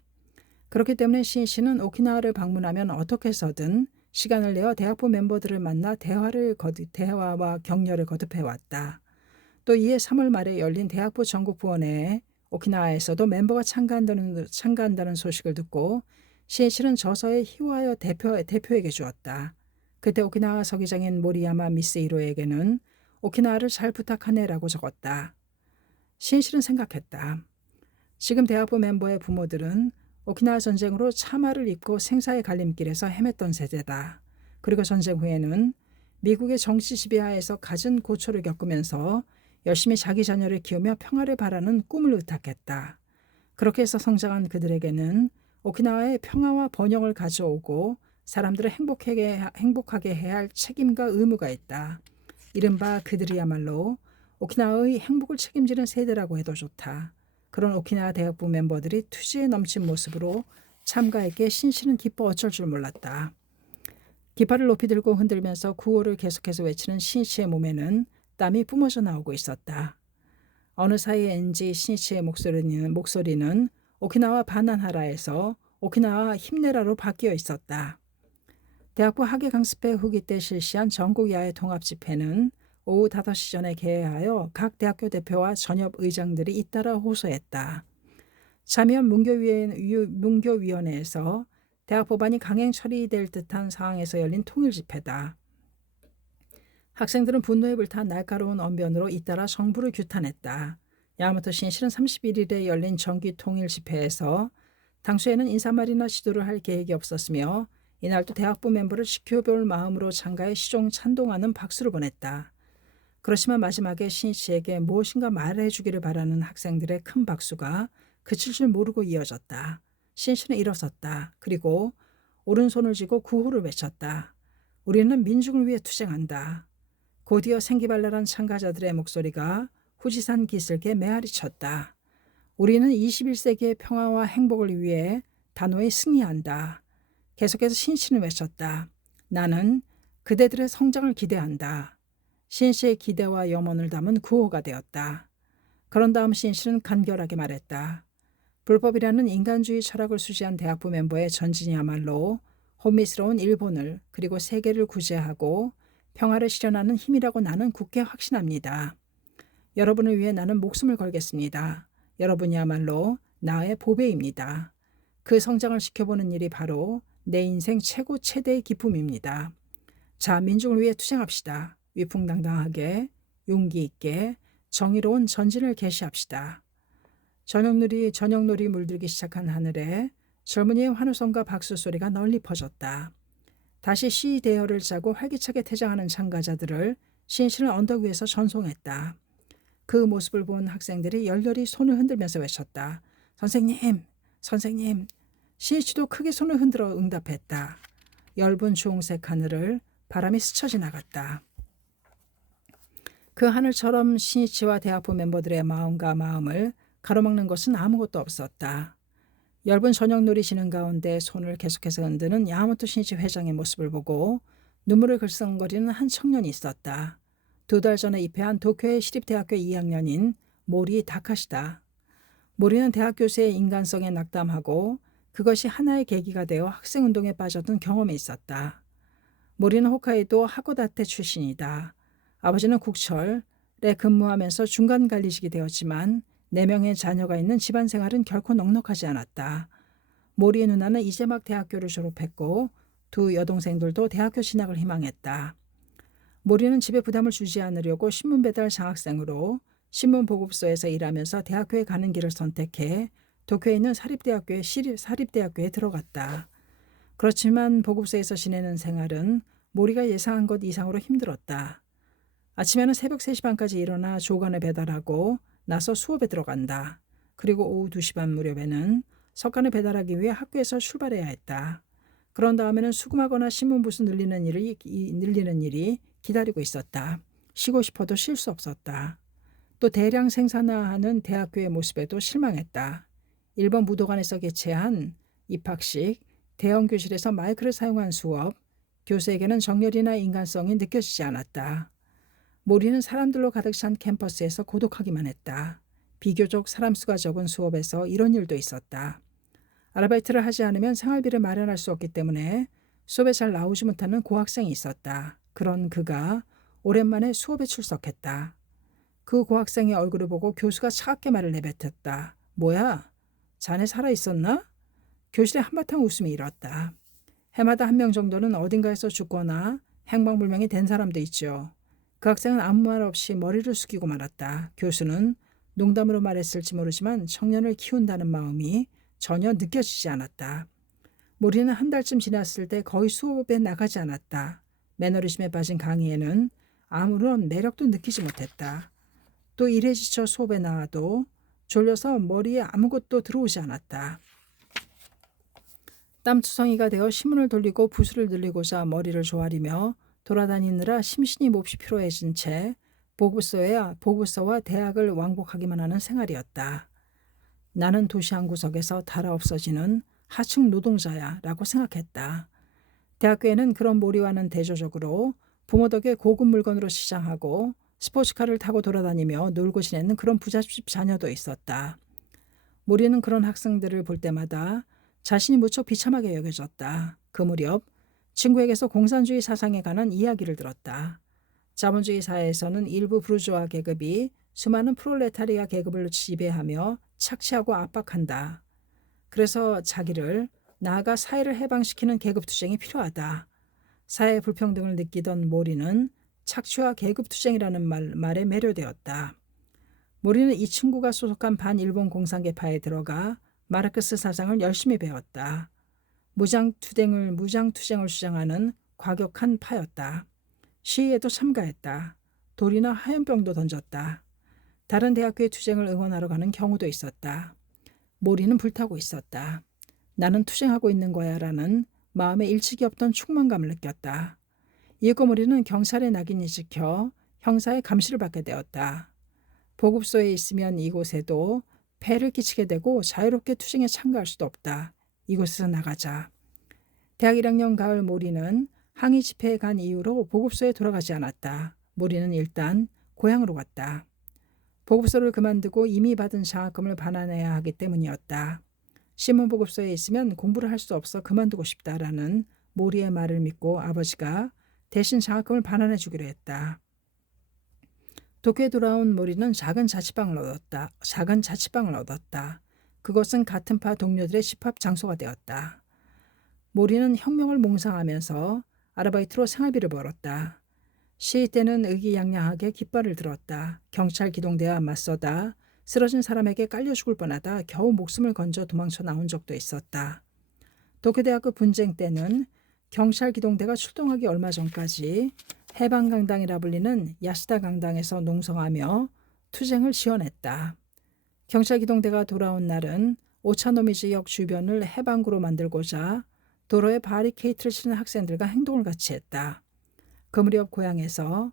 그렇기 때문에 신시는 오키나와를 방문하면 어떻게 해서든 시간을 내어 대학부 멤버들을 만나 대화와 격려를 거듭해왔다. 또 이해 3월 말에 열린 대학부 전국부원회에 오키나와에서도 멤버가 참가한다는 소식을 듣고 신시는 저서에 희화하여 대표에게 주었다. 그때 오키나와 서기장인 모리야마 미스히로에게는 오키나와를 잘 부탁하네라고 적었다. 신실은 생각했다. 지금 대학부 멤버의 부모들은 오키나와 전쟁으로 차마를 입고 생사의 갈림길에서 헤맸던 세대다. 그리고 전쟁 후에는 미국의 정치 지배하에서 갖은 고초를 겪으면서 열심히 자기 자녀를 키우며 평화를 바라는 꿈을 의탁했다. 그렇게 해서 성장한 그들에게는 오키나와의 평화와 번영을 가져오고 사람들을 행복하게 해야 할 책임과 의무가 있다. 이른바 그들이야말로 오키나와의 행복을 책임지는 세대라고 해도 좋다. 그런 오키나와 대학부 멤버들이 투지에 넘친 모습으로 참가에게 신시는 기뻐 어쩔 줄 몰랐다. 깃발을 높이 들고 흔들면서 구호를 계속해서 외치는 신시의 몸에는 땀이 뿜어져 나오고 있었다. 어느 사이엔지 신시의 목소리는 오키나와 반환하라에서 오키나와 힘내라로 바뀌어 있었다. 대학부 학예 강습회 후기 때 실시한 전국 야외 통합 집회는 오후 5시 전에 개회하여 각 대학교 대표와 전협 의장들이 잇따라 호소했다. 참여한 문교위원회에서 대학 법안이 강행 처리될 듯한 상황에서 열린 통일 집회다. 학생들은 분노에 불탄 날카로운 언변으로 잇따라 정부를 규탄했다. 야마토 신실은 31일에 열린 정기 통일 집회에서 당시에는 인사말이나 지도를 할 계획이 없었으며 이날도 대학부 멤버를 지켜볼 마음으로 참가해 시종 찬동하는 박수를 보냈다. 그렇지만 마지막에 신씨에게 무엇인가 말해주기를 바라는 학생들의 큰 박수가 그칠 줄 모르고 이어졌다. 신씨는 일어섰다. 그리고 오른손을 쥐고 구호를 외쳤다. 우리는 민중을 위해 투쟁한다. 곧이어 생기발랄한 참가자들의 목소리가 후지산 기슭에 메아리쳤다. 우리는 21세기의 평화와 행복을 위해 단호히 승리한다. 계속해서 신씨는 외쳤다. 나는 그대들의 성장을 기대한다. 신씨의 기대와 염원을 담은 구호가 되었다. 그런 다음 신씨는 간결하게 말했다. 불법이라는 인간주의 철학을 수지한 대학부 멤버의 전진이야말로 혼미스러운 일본을 그리고 세계를 구제하고 평화를 실현하는 힘이라고 나는 굳게 확신합니다. 여러분을 위해 나는 목숨을 걸겠습니다. 여러분이야말로 나의 보배입니다. 그 성장을 지켜보는 일이 바로 내 인생 최고 최대의 기쁨입니다. 자, 민중을 위해 투쟁합시다. 위풍당당하게, 용기 있게, 정의로운 전진을 개시합시다. 저녁놀이 물들기 시작한 하늘에 젊은이의 환호성과 박수 소리가 널리 퍼졌다. 다시 시 대열을 짜고 활기차게 퇴장하는 참가자들을 신실은 언덕 위에서 전송했다. 그 모습을 본 학생들이 열렬히 손을 흔들면서 외쳤다. 선생님, 선생님. 신이치도 크게 손을 흔들어 응답했다. 엷은 주홍색 하늘을 바람이 스쳐 지나갔다. 그 하늘처럼 신이치와 대학부 멤버들의 마음과 마음을 가로막는 것은 아무것도 없었다. 엷은 저녁놀이 지는 가운데 손을 계속해서 흔드는 야마토 신이치 회장의 모습을 보고 눈물을 글썽거리는 한 청년이 있었다. 2달 전에 입회한 도쿄의 시립대학교 2학년인 모리 다카시다. 모리는 대학 교수의 인간성에 낙담하고 그것이 하나의 계기가 되어 학생운동에 빠졌던 경험이 있었다. 모리는 홋카이도 하코다테 출신이다. 아버지는 국철에 근무하면서 중간관리직이 되었지만 4명의 자녀가 있는 집안 생활은 결코 넉넉하지 않았다. 모리의 누나는 이제 막 대학교를 졸업했고 2 여동생들도 대학교 진학을 희망했다. 모리는 집에 부담을 주지 않으려고 신문 배달 장학생으로 신문 보급소에서 일하면서 대학교에 가는 길을 선택해 도쿄에 있는 사립대학교에 들어갔다. 그렇지만 보급소에서 지내는 생활은 모리가 예상한 것 이상으로 힘들었다. 아침에는 새벽 3시 반까지 일어나 조간을 배달하고 나서 수업에 들어간다. 그리고 오후 2시 반 무렵에는 석간을 배달하기 위해 학교에서 출발해야 했다. 그런 다음에는 수금하거나 신문부수 늘리는 일이 기다리고 있었다. 쉬고 싶어도 쉴 수 없었다. 또 대량 생산화하는 대학교의 모습에도 실망했다. 일본 무도관에서 개최한 입학식, 대형 교실에서 마이크를 사용한 수업, 교수에게는 정열이나 인간성이 느껴지지 않았다. 모리는 사람들로 가득 찬 캠퍼스에서 고독하기만 했다. 비교적 사람 수가 적은 수업에서 이런 일도 있었다. 아르바이트를 하지 않으면 생활비를 마련할 수 없기 때문에 수업에 잘 나오지 못하는 고학생이 있었다. 그런 그가 오랜만에 수업에 출석했다. 그 고학생의 얼굴을 보고 교수가 차갑게 말을 내뱉었다. 뭐야? 자네 살아있었나? 교실에 한바탕 웃음이 일었다. 해마다 1명 정도는 어딘가에서 죽거나 행방불명이 된 사람도 있죠. 그 학생은 아무 말 없이 머리를 숙이고 말았다. 교수는 농담으로 말했을지 모르지만 청년을 키운다는 마음이 전혀 느껴지지 않았다. 모리는 1달쯤 지났을 때 거의 수업에 나가지 않았다. 매너리즘에 빠진 강의에는 아무런 매력도 느끼지 못했다. 또 일에 지쳐 수업에 나와도 졸려서 머리에 아무것도 들어오지 않았다. 땀투성이가 되어 신문을 돌리고 부수를 늘리고자 머리를 조아리며 돌아다니느라 심신이 몹시 피로해진 채 보급소와 대학을 왕복하기만 하는 생활이었다. 나는 도시 한 구석에서 달아 없어지는 하층 노동자야 라고 생각했다. 대학교에는 그런 모리와는 대조적으로 부모 덕에 고급 물건으로 시장하고 스포츠카를 타고 돌아다니며 놀고 지내는 그런 부잣집 자녀도 있었다. 모리는 그런 학생들을 볼 때마다 자신이 무척 비참하게 여겨졌다. 그 무렵 친구에게서 공산주의 사상에 관한 이야기를 들었다. 자본주의 사회에서는 일부 부르주아 계급이 수많은 프롤레타리아 계급을 지배하며 착취하고 압박한다. 그래서 자기를 나아가 사회를 해방시키는 계급투쟁이 필요하다. 사회 불평등을 느끼던 모리는 착취와 계급투쟁이라는 말에 매료되었다. 모리는 이 친구가 소속한 반일본 공산계파에 들어가 마르크스 사상을 열심히 배웠다. 무장투쟁을 주장하는 과격한 파였다. 시위에도 참가했다. 돌이나 화염병도 던졌다. 다른 대학교의 투쟁을 응원하러 가는 경우도 있었다. 모리는 불타고 있었다. 나는 투쟁하고 있는 거야 라는 마음에 일찍이 없던 충만감을 느꼈다. 이윽고 모리는 경찰의 낙인이 찍혀 형사의 감시를 받게 되었다. 보급소에 있으면 이곳에도 폐를 끼치게 되고 자유롭게 투쟁에 참가할 수도 없다. 이곳에서 나가자. 대학 1학년 가을 모리는 항의 집회에 간 이후로 보급소에 돌아가지 않았다. 모리는 일단 고향으로 갔다. 보급소를 그만두고 이미 받은 장학금을 반환해야 하기 때문이었다. 신문 보급소에 있으면 공부를 할 수 없어 그만두고 싶다라는 모리의 말을 믿고 아버지가 대신 장학금을 반환해 주기로 했다. 도쿄에 돌아온 모리는 작은 자취방을 얻었다. 그것은 같은 파 동료들의 집합 장소가 되었다. 모리는 혁명을 몽상하면서 아르바이트로 생활비를 벌었다. 시위 때는 의기양양하게 깃발을 들었다. 경찰 기동대와 맞서다 쓰러진 사람에게 깔려 죽을 뻔하다 겨우 목숨을 건져 도망쳐 나온 적도 있었다. 도쿄대학교 분쟁 때는 경찰 기동대가 출동하기 얼마 전까지 해방강당이라 불리는 야시다 강당에서 농성하며 투쟁을 지원했다. 경찰 기동대가 돌아온 날은 오차노미즈역 주변을 해방구로 만들고자 도로에 바리케이트를 치는 학생들과 행동을 같이 했다. 그 무렵 고향에서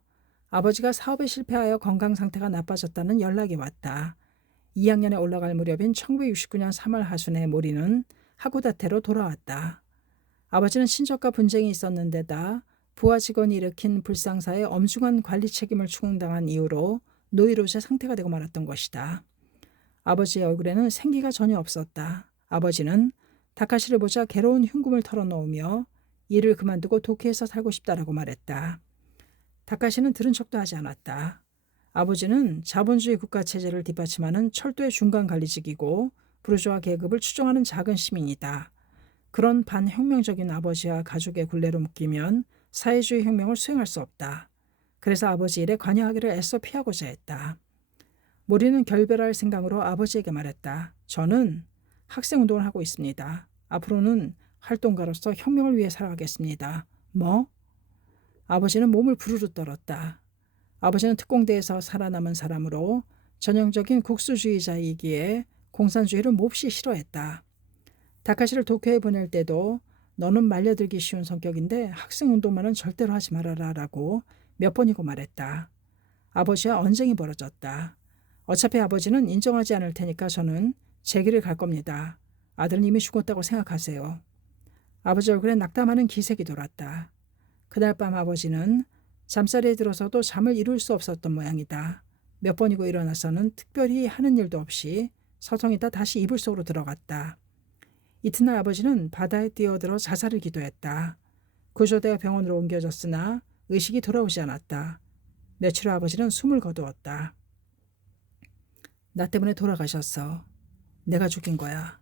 아버지가 사업에 실패하여 건강 상태가 나빠졌다는 연락이 왔다. 2학년에 올라갈 무렵인 1969년 3월 하순에 모리는 하코다테로 돌아왔다. 아버지는 친척과 분쟁이 있었는데다 부하 직원이 일으킨 불상사의 엄중한 관리 책임을 추궁당한 이유로 노이로제 상태가 되고 말았던 것이다. 아버지의 얼굴에는 생기가 전혀 없었다. 아버지는 다카시를 보자 괴로운 흉금을 털어놓으며 일을 그만두고 도쿄에서 살고 싶다라고 말했다. 다카시는 들은 척도 하지 않았다. 아버지는 자본주의 국가체제를 뒷받침하는 철도의 중간관리직이고 부르주아 계급을 추종하는 작은 시민이다. 그런 반혁명적인 아버지와 가족의 굴레로 묶이면 사회주의 혁명을 수행할 수 없다. 그래서 아버지 일에 관여하기를 애써 피하고자 했다. 모리는 결별할 생각으로 아버지에게 말했다. 저는 학생운동을 하고 있습니다. 앞으로는 활동가로서 혁명을 위해 살아가겠습니다. 뭐? 아버지는 몸을 부르르 떨었다. 아버지는 특공대에서 살아남은 사람으로 전형적인 국수주의자이기에 공산주의를 몹시 싫어했다. 다카시를 도쿄에 보낼 때도 너는 말려들기 쉬운 성격인데 학생운동만은 절대로 하지 말아라 라고 몇 번이고 말했다. 아버지와 언쟁이 벌어졌다. 어차피 아버지는 인정하지 않을 테니까 저는 제 길을 갈 겁니다. 아들은 이미 죽었다고 생각하세요. 아버지 얼굴에 낙담하는 기색이 돌았다. 그날 밤 아버지는 잠자리에 들어서도 잠을 이룰 수 없었던 모양이다. 몇 번이고 일어나서는 특별히 하는 일도 없이 서성이다 다시 이불 속으로 들어갔다. 이튿날 아버지는 바다에 뛰어들어 자살을 기도했다. 구조되어 병원으로 옮겨졌으나 의식이 돌아오지 않았다. 며칠 후 아버지는 숨을 거두었다. 나 때문에 돌아가셨어. 내가 죽인 거야.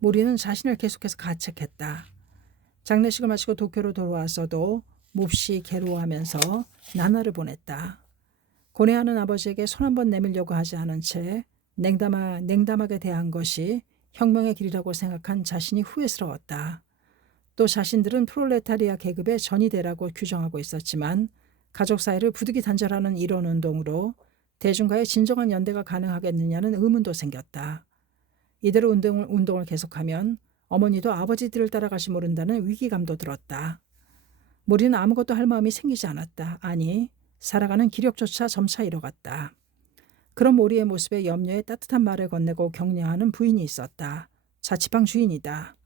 모리는 자신을 계속해서 가책했다. 장례식을 마치고 도쿄로 돌아와서도 몹시 괴로워하면서 나날을 보냈다. 고뇌하는 아버지에게 손 한 번 내밀려고 하지 않은 채 냉담하게 대한 것이 혁명의 길이라고 생각한 자신이 후회스러웠다. 또 자신들은 프롤레타리아 계급의 전이 되라고 규정하고 있었지만 가족 사이를 부득이 단절하는 이런 운동으로 대중과의 진정한 연대가 가능하겠느냐는 의문도 생겼다. 이대로 운동을 계속하면 어머니도 아버지들을 따라갈지 모른다는 위기감도 들었다. 모리는 아무것도 할 마음이 생기지 않았다. 아니, 살아가는 기력조차 점차 잃어갔다. 그런 모리의 모습에 염려에 따뜻한 말을 건네고 격려하는 부인이 있었다. 자취방 주인이다.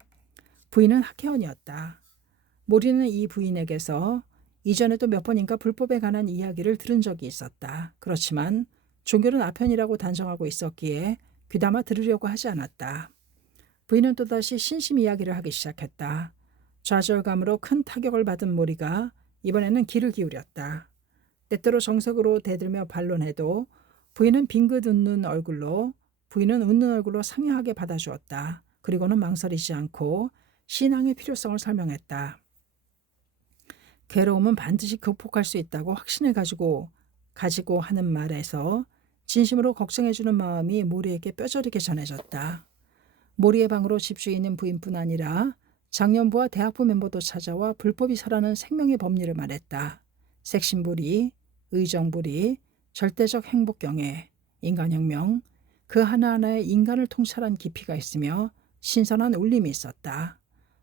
부인은 학회원이었다. 모리는 이 부인에게서 이전에도 몇 번인가 불법에 관한 이야기를 들은 적이 있었다. 그렇지만 종교는 아편이라고 단정하고 있었기에 귀담아 들으려고 하지 않았다. 부인은 또다시 신심 이야기를 하기 시작했다. 좌절감으로 큰 타격을 받은 모리가 이번에는 귀를 기울였다. 때때로 정석으로 대들며 반론해도 부인은 빙긋 웃는 얼굴로 상냥하게 받아주었다. 그리고는 망설이지 않고 신앙의 필요성을 설명했다. 괴로움은 반드시 극복할 수 있다고 확신을 가지고 하는 말에서 진심으로 걱정해주는 마음이 모리에게 뼈저리게 전해졌다. 모리의 방으로 집주인인 부인뿐 아니라 장년부와 대학부 멤버도 찾아와 불법이 설하는 생명의 법리를 말했다. 색신불이, 의정불이, 절대적 행복경애, 인간혁명, 그 하나하나에 인간을 통찰한 깊이가 있으며 신선한 울림이 있었다.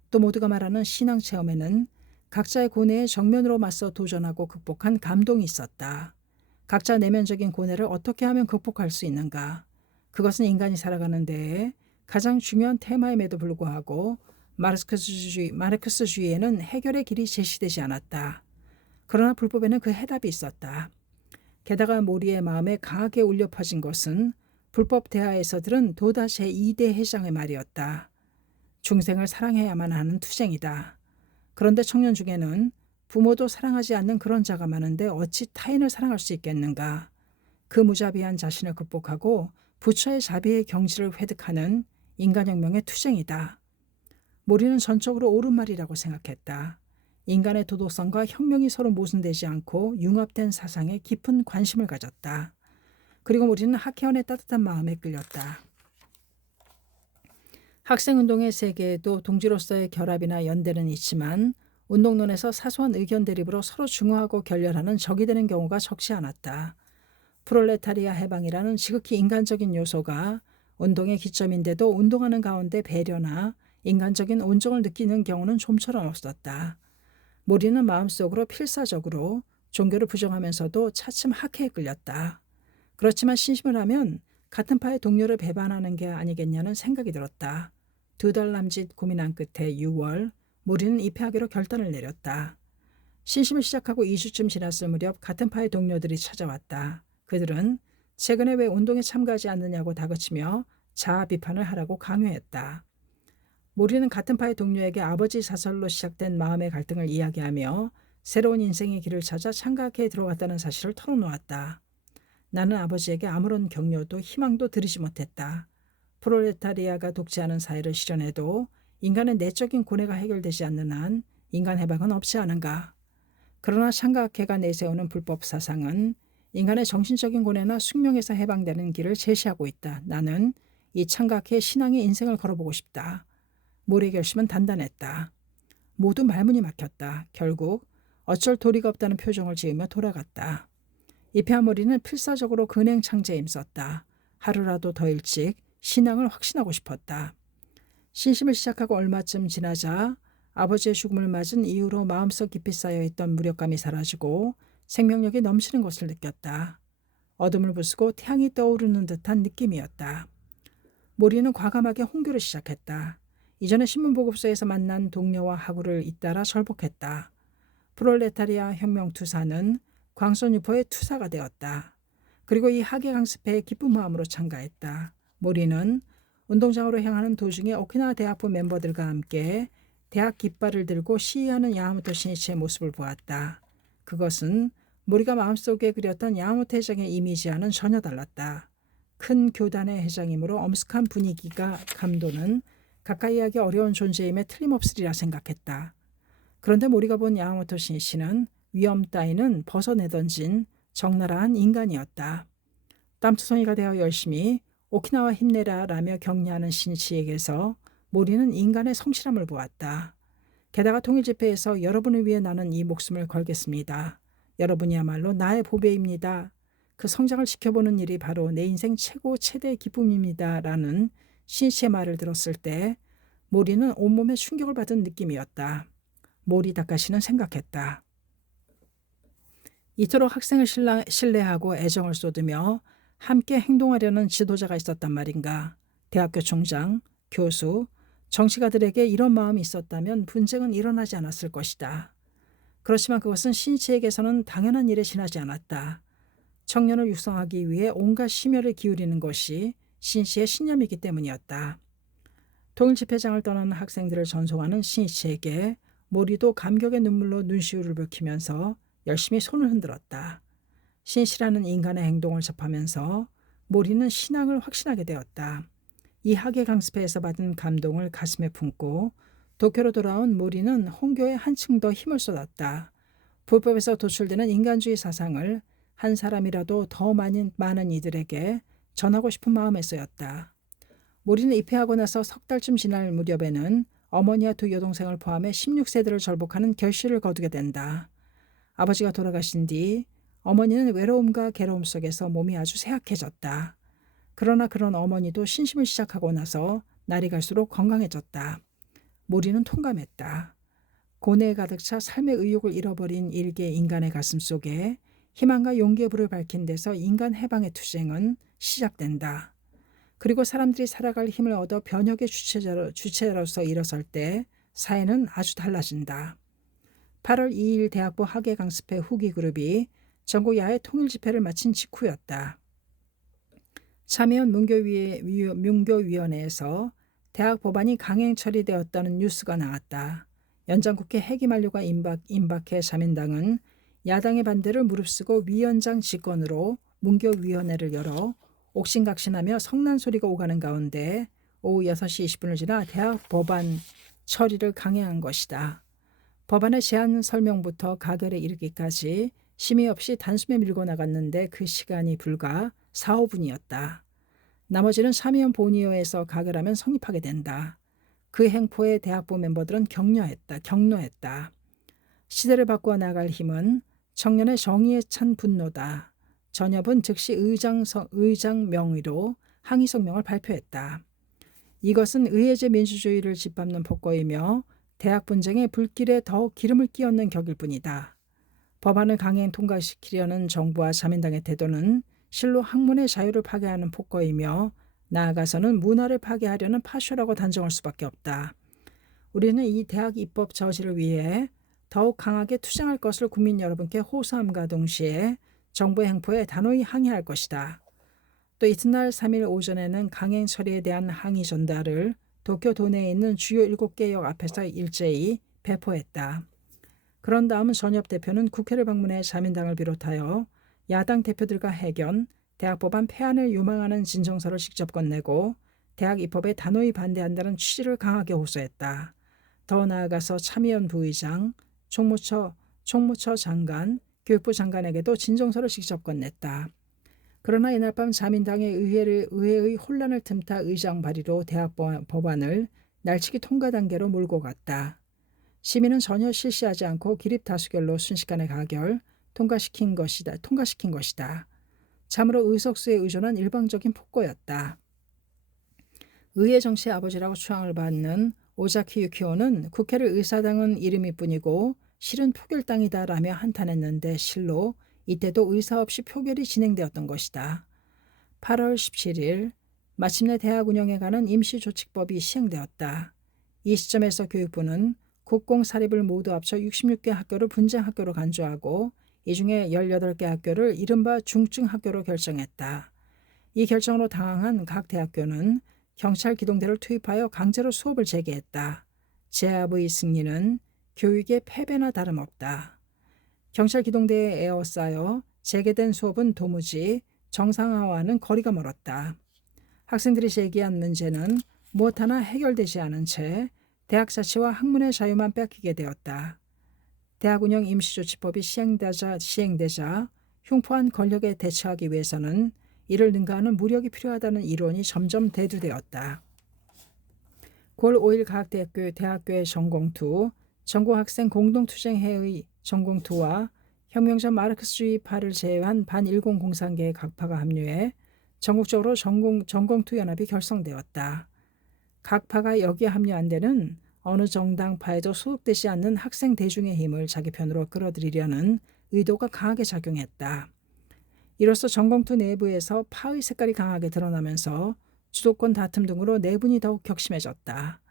또 모두가 말하는 신앙체험에는 각자의 고뇌에 정면으로 맞서 도전하고 극복한 감동이 있었다. 각자 내면적인 고뇌를 어떻게 하면 극복할 수 있는가? 그것은 인간이 살아가는 데에 가장 중요한 테마임에도 불구하고 마르크스주의에는 해결의 길이 제시되지 않았다. 그러나 불법에는 그 해답이 있었다. 게다가 모리의 마음에 강하게 울려 퍼진 것은 불법 대하에서 들은 도다시의 2대 회장의 말이었다. 중생을 사랑해야만 하는 투쟁이다. 그런데 청년 중에는 부모도 사랑하지 않는 그런 자가 많은데 어찌 타인을 사랑할 수 있겠는가. 그 무자비한 자신을 극복하고 부처의 자비의 경지를 획득하는 인간혁명의 투쟁이다. 모리는 전적으로 옳은 말이라고 생각했다. 인간의 도덕성과 혁명이 서로 모순되지 않고 융합된 사상에 깊은 관심을 가졌다. 그리고 우리는 학회원의 따뜻한 마음에 끌렸다. 학생운동의 세계에도 동지로서의 결합이나 연대는 있지만 운동론에서 사소한 의견 대립으로 서로 중화하고 결렬하는 적이 되는 경우가 적지 않았다. 프롤레타리아 해방이라는 지극히 인간적인 요소가 운동의 기점인데도 운동하는 가운데 배려나 인간적인 온정을 느끼는 경우는 좀처럼 없었다. 모리는 마음속으로 필사적으로 종교를 부정하면서도 차츰 학회에 끌렸다. 그렇지만 신심을 하면 같은 파의 동료를 배반하는 게 아니겠냐는 생각이 들었다. 2달 남짓 고민한 끝에 6월 모리는 입회하기로 결단을 내렸다. 신심을 시작하고 2주쯤 지났을 무렵 같은 파의 동료들이 찾아왔다. 그들은 최근에 왜 운동에 참가하지 않느냐고 다그치며 자아 비판을 하라고 강요했다. 모리는 같은 파의 동료에게 아버지 사설로 시작된 마음의 갈등을 이야기하며 새로운 인생의 길을 찾아 창가학회에 들어갔다는 사실을 털어놓았다. 나는 아버지에게 아무런 격려도 희망도 드리지 못했다. 프롤레타리아가 독재하는 사회를 실현해도 인간의 내적인 고뇌가 해결되지 않는 한 인간 해방은 없지 않은가. 그러나 창가학회가 내세우는 불법 사상은 인간의 정신적인 고뇌나 숙명에서 해방되는 길을 제시하고 있다. 나는 이 창가학회의 신앙의 인생을 걸어보고 싶다. 모리의 결심은 단단했다. 모두 말문이 막혔다. 결국 어쩔 도리가 없다는 표정을 지으며 돌아갔다. 입회한 모리는 필사적으로 근행 창제에 힘썼다. 하루라도 더 일찍 신앙을 확신하고 싶었다. 신심을 시작하고 얼마쯤 지나자 아버지의 죽음을 맞은 이후로 마음속 깊이 쌓여있던 무력감이 사라지고 생명력이 넘치는 것을 느꼈다. 어둠을 부수고 태양이 떠오르는 듯한 느낌이었다. 모리는 과감하게 홍교를 시작했다. 이전에 신문보급소에서 만난 동료와 학우를 잇따라 절복했다. 프롤레타리아 혁명투사는 광선유포의 투사가 되었다. 그리고 이 학예 강습회에 기쁜 마음으로 참가했다. 모리는 운동장으로 향하는 도중에 오키나와 대학부 멤버들과 함께 대학 깃발을 들고 시위하는 야마모토 신이치의 모습을 보았다. 그것은 모리가 마음속에 그렸던 야마모토 회장의 이미지와는 전혀 달랐다. 큰 교단의 회장이므로 엄숙한 분위기가 감도는 가까이 하기 어려운 존재임에 틀림없으리라 생각했다. 그런데 모리가 본 야마모토 신이치는 위험 따위는 벗어내던진 적나라한 인간이었다. 땀투성이가 되어 열심히 오키나와 힘내라라며 격려하는 신이치에게서 모리는 인간의 성실함을 보았다. 게다가 통일집회에서 여러분을 위해 나는 이 목숨을 걸겠습니다. 여러분이야말로 나의 보배입니다. 그 성장을 지켜보는 일이 바로 내 인생 최대의 기쁨입니다. 라는 신이치의 말을 들었을 때 모리는 온몸에 충격을 받은 느낌이었다. 모리 다카시는 생각했다. 이토록 학생을 신뢰하고 애정을 쏟으며 함께 행동하려는 지도자가 있었단 말인가. 대학교 총장, 교수, 정치가들에게 이런 마음이 있었다면 분쟁은 일어나지 않았을 것이다. 그렇지만 그것은 신이치에게서는 당연한 일에 지나지 않았다. 청년을 육성하기 위해 온갖 심혈을 기울이는 것이 신이치의 신념이기 때문이었다. 통일집회장을 떠나는 학생들을 전송하는 신이치에게 모리도 감격의 눈물로 눈시울을 붉히면서 열심히 손을 흔들었다. 신이치라는 인간의 행동을 접하면서 모리는 신앙을 확신하게 되었다. 이 학예 강습회에서 받은 감동을 가슴에 품고 도쿄로 돌아온 모리는 홍교에 한층 더 힘을 쏟았다. 불법에서 도출되는 인간주의 사상을 한 사람이라도 더 많은 이들에게 전하고 싶은 마음에 쓰였다. 모리는 입회하고 나서 석 달쯤 지날 무렵에는 어머니와 두 여동생을 포함해 16세들을 절복하는 결실을 거두게 된다. 아버지가 돌아가신 뒤 어머니는 외로움과 괴로움 속에서 몸이 아주 쇠약해졌다. 그러나 그런 어머니도 신심을 시작하고 나서 날이 갈수록 건강해졌다. 모리는 통감했다. 고뇌에 가득 차 삶의 의욕을 잃어버린 일개 인간의 가슴 속에 희망과 용기의 불을 밝힌 데서 인간 해방의 투쟁은 시작된다. 그리고 사람들이 살아갈 힘을 얻어 변혁의 주체로서 일어설 때 사회는 아주 달라진다. 8월 2일 대학부 학예 강습회 후기 그룹이 전국 야외 통일 집회를 마친 직후였다. 참여연 문교위원회에서 대학 법안이 강행 처리되었다는 뉴스가 나왔다. 연장국회 회기 만료가 임박해 자민당은 야당의 반대를 무릅쓰고 위원장 직권으로 문교위원회를 열어 옥신각신하며 성난소리가 오가는 가운데 오후 6시 20분을 지나 대학 법안 처리를 강행한 것이다. 법안의 제안 설명부터 가결에 이르기까지 심의 없이 단숨에 밀고 나갔는데 그 시간이 불과 4, 5분이었다. 나머지는 참여연 본의회에서 가결하면 성립하게 된다. 그 행포에 대학부 멤버들은 격노했다. 시대를 바꾸어 나갈 힘은 청년의 정의에 찬 분노다. 전협은 즉시 의장 명의로 항의 성명을 발표했다. 이것은 의회제 민주주의를 짓밟는 폭거이며 대학 분쟁의 불길에 더욱 기름을 끼얹는 격일 뿐이다. 법안을 강행 통과시키려는 정부와 자민당의 태도는 실로 학문의 자유를 파괴하는 폭거이며 나아가서는 문화를 파괴하려는 파쇼라고 단정할 수밖에 없다. 우리는 이 대학 입법 저지를 위해 더욱 강하게 투쟁할 것을 국민 여러분께 호소함과 동시에 정부의 행포에 단호히 항의할 것이다. 또 이튿날 3일 오전에는 강행 처리에 대한 항의 전달을 도쿄 도내에 있는 주요 7개 역 앞에서 일제히 배포했다. 그런 다음 전협 대표는 국회를 방문해 자민당을 비롯하여 야당 대표들과 회견, 대학 법안 폐안을 요망하는 진정서를 직접 건네고 대학 입법에 단호히 반대한다는 취지를 강하게 호소했다. 더 나아가서 참여연 부의장, 총무처 장관, 교육부 장관에게도 진정서를 직접 건넸다. 그러나 이날 밤 자민당의 의회의 혼란을 틈타 의장 발의로 대학 법안을 날치기 통과 단계로 몰고 갔다. 시민은 전혀 실시하지 않고 기립 다수결로 순식간에 통과시킨 것이다. 참으로 의석수에 의존한 일방적인 폭거였다. 의회 정치의 아버지라고 추앙을 받는 오자키 유키오는 국회를 의사당은 이름일 뿐이고 실은 표결당이다라며 한탄했는데 실로 이때도 의사 없이 표결이 진행되었던 것이다. 8월 17일 마침내 대학 운영에 관한 임시조칙법이 시행되었다. 이 시점에서 교육부는 국공사립을 모두 합쳐 66개 학교를 분쟁학교로 간주하고 이 중에 18개 학교를 이른바 중증학교로 결정했다. 이 결정으로 당황한 각 대학교는 경찰 기동대를 투입하여 강제로 수업을 재개했다. 제압의 승리는 교육의 패배나 다름없다. 경찰 기동대에 에워싸여 재개된 수업은 도무지 정상화와는 거리가 멀었다. 학생들이 제기한 문제는 무엇 하나 해결되지 않은 채 대학 자치와 학문의 자유만 뺏기게 되었다. 대학 운영 임시조치법이 시행되자 흉포한 권력에 대처하기 위해서는 이를 능가하는 무력이 필요하다는 이론이 점점 대두되었다. 9월 5일 각 대학교의 전공투, 전국학생 공동투쟁회의 전공투와 혁명적 마르크스주의파를 제외한 반1003개의 각파가 합류해 전국적으로 전공투 연합이 결성되었다. 각 파가 여기에 합류한 데는 어느 정당파에도 소속되지 않는 학생 대중의 힘을 자기 편으로 끌어들이려는 의도가 강하게 작용했다. 이로써 전공투 내부에서 파의 색깔이 강하게 드러나면서 주도권 다툼 등으로 내분이 더욱 격심해졌다.